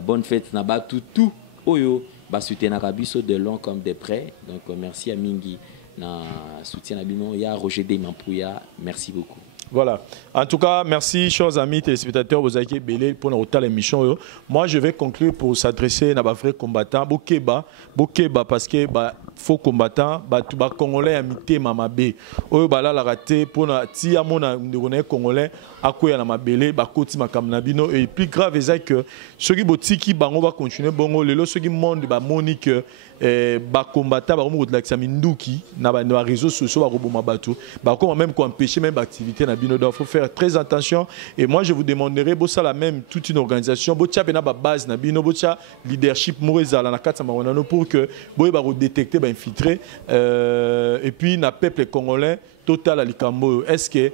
bonne fête na ba tutu oyo ba soutenir biso de long comme de près. Donc merci à Mingi na soutien na bino ya Roger Demampouya, merci beaucoup. Voilà. En tout cas, merci, chers amis téléspectateurs, vous avez été belé pour notre émission. Moi, je vais conclure pour s'adresser à nos vrais combattants. Bokeba, parce que faux combattant batu ba congolais amité mamabe oyo bala la raté pona ti amona ndekona congolais akoya na mabele ba koti makamna bino et plus grave c'est que ceux qui botiki bango va continuer bongo lelo ceux qui monde ba monique ba combattant ba ko de la minduki na ba réseaux sociaux ba roboma batu ba comment même ko empêcher même activité na bino, donc faut faire très attention. Et moi je vous demanderai bo ça la même toute une organisation bo tia bena ba base na bino bo tia leadership moreza la na kata mawanano pour que bo ba détecter ba infiltrer et puis na peuple congolais total à likambo. Est-ce que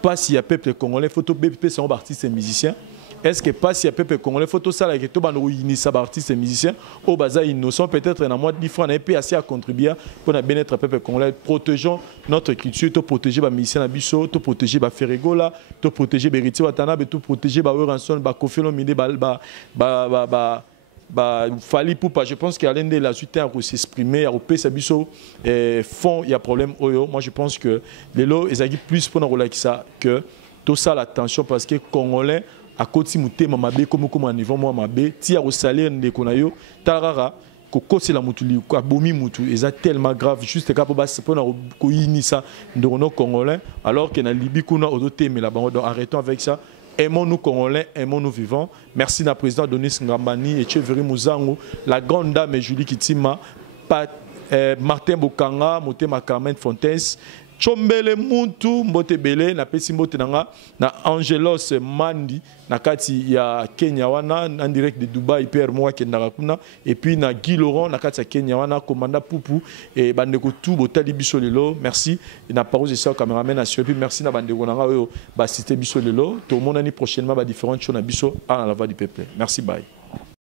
pas s'il y a peuple congolais photo BP sont artistes et musiciens? Est-ce que pas s'il y a peuple congolais photo ça là que tout bano inisa artistes et musiciens au baza innocent peut-être na moi différent et puis assez à contribuer pour na bien-être peuple congolais. Protégeons notre culture, to protéger ba musiciens na biso, to protéger ba Ferregola, to protéger Beriti Watanabe, to protéger ba Ranson, ba Kofelo Mide Fali Poupa. Je pense qu'il y a l'un de la suite à s'exprimer, à repérer sa biso fond il y a problème oyo. Moi je pense que les lots ils agissent plus pour nous ça que tout ça l'attention parce que congolais à côté muté mamabe comme un niveau moi mabe tia au salaire de konayo tarara koko c'est la mutuli ko bomi mutu et ça tellement grave juste ka pour ko inisa ndono congolais alors que na Libye kuna odoté mais là donc arrêtons avec ça. Aimons-nous Congolais, aimons-nous vivants. Merci à la présidente Denis Ngambani et Cheveri Mouzango, la grande dame Julie Kitima, Martin Bokanga, Motema Carmen Fontes, Chombele Muntu, Mbotebele, na pesi mbote nanga, na Angelos Mandi, na kati ya Kenya wana, en direct de Dubaï, Père Moua Kendarakuna, et puis na Guy Laurent, na kati ya Kenya wana, Commanda Poupou, et Bandeko tout, Botali Bisolelo, merci, et na parole de ça, caméraman national, puis merci na Bandeko nanga, ba cité Bisolelo, tout le monde année prochainement, ba différentes choses na Biso, à la voix du peuple. Merci, bye.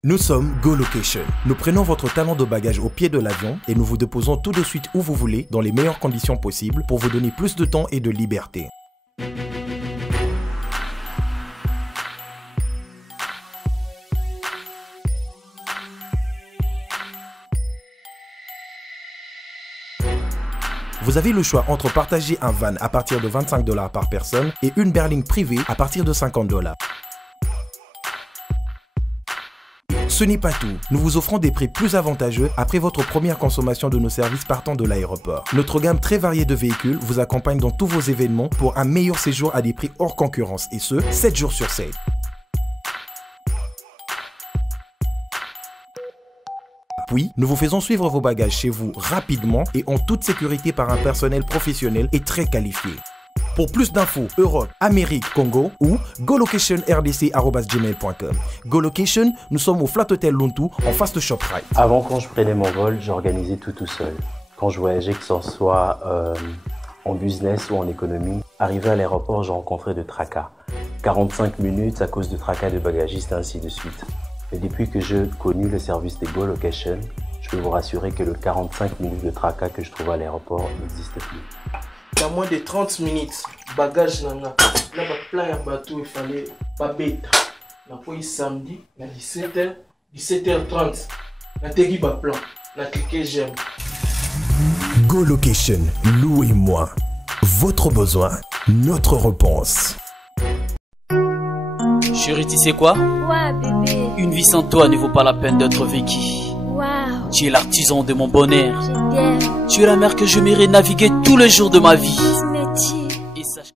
Nous sommes Go Location. Nous prenons votre talon de bagage au pied de l'avion et nous vous déposons tout de suite où vous voulez, dans les meilleures conditions possibles, pour vous donner plus de temps et de liberté. Vous avez le choix entre partager un van à partir de $25 par personne et une berline privée à partir de $50. Ce n'est pas tout. Nous vous offrons des prix plus avantageux après votre première consommation de nos services partant de l'aéroport. Notre gamme très variée de véhicules vous accompagne dans tous vos événements pour un meilleur séjour à des prix hors concurrence et ce, 7 jours sur 7. Puis, nous vous faisons suivre vos bagages chez vous rapidement et en toute sécurité par un personnel professionnel et très qualifié. Pour plus d'infos, Europe, Amérique, Congo ou golocation@rdc@gmail.com. GoLocation, nous sommes au Flat Hotel Luntu en face de ShopRite. Avant, quand je prenais mon vol, j'organisais tout seul. Quand je voyageais, que ce soit en business ou en économie, arrivé à l'aéroport, je rencontrais de tracas. 45 minutes à cause de tracas de bagagistes, ainsi de suite. Et depuis que j'ai connu le service de GoLocation, je peux vous rassurer que le 45 minutes de tracas que je trouvais à l'aéroport n'existe plus. Dans moins de 30 minutes, bagage nanga, là plein de bateau, il fallait pas bête. Na poi samedi, na 17h30, na tegi ba plan, na cliquer j'aime. GoLocation, louez-moi. Votre besoin, notre réponse. Chérie, tu sais quoi? Ouais, bébé. Une vie sans toi ne vaut pas la peine d'être vécue. Wow. Tu es l'artisan de mon bonheur. Je t'aime. Tu es la mer que je m'irai naviguer tous les jours de ma vie. Et sache...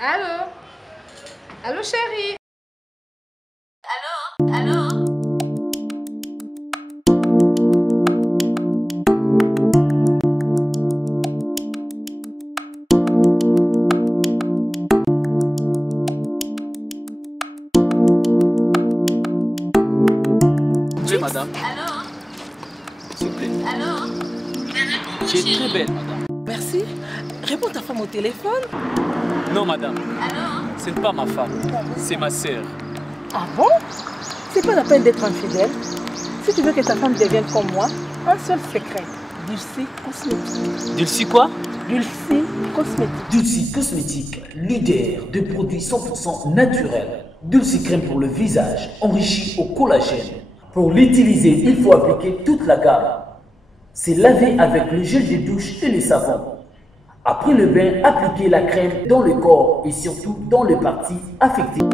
Allô? Allô, chérie? Allô? Allô? Madame. Allô? S'il vous plaît. Allô? Tu es très belle, madame. Merci. Réponds ta femme au téléphone. Non, madame. Allô? Ce n'est pas ma femme. C'est ma sœur. Ah bon? C'est pas la peine d'être infidèle. Si tu veux que ta femme devienne comme moi, un seul secret. Dulci Cosmétique. Dulci quoi? Dulci Cosmétique. Dulci Cosmétique, leader de produits 100% naturels. Dulci crème pour le visage, enrichi au collagène. Pour l'utiliser, il faut appliquer toute la gamme. C'est laver avec le gel de douche et le savon. Après le bain, appliquez la crème dans le corps et surtout dans les parties affectées.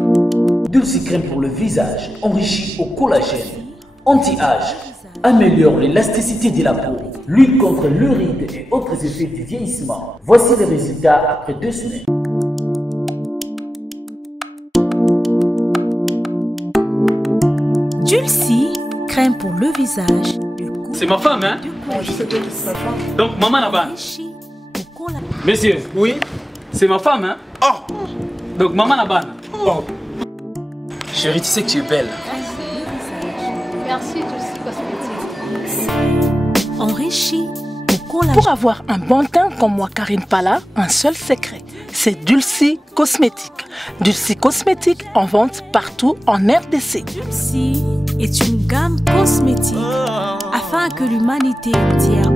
Dulci crème pour le visage, enrichi au collagène, anti-âge, améliore l'élasticité de la peau, lutte contre le ride et autres effets du vieillissement. Voici les résultats après 2 semaines. Dulcie, crème pour le visage. C'est ma femme, hein? Je sais bien que c'est ta femme. Donc, maman là-bas. Monsieur. Oui? C'est ma femme, hein? Oh! Donc, maman là-bas. Oh! Chérie, tu sais que tu es belle. Merci, Dulcie Cosmétique. Enrichi. Pour avoir un bon teint comme moi, Karine Pala, un seul secret, c'est Dulcie Cosmétique. Dulcie Cosmétique en vente partout en RDC. Dulcie est une gamme cosmétique afin que l'humanité entière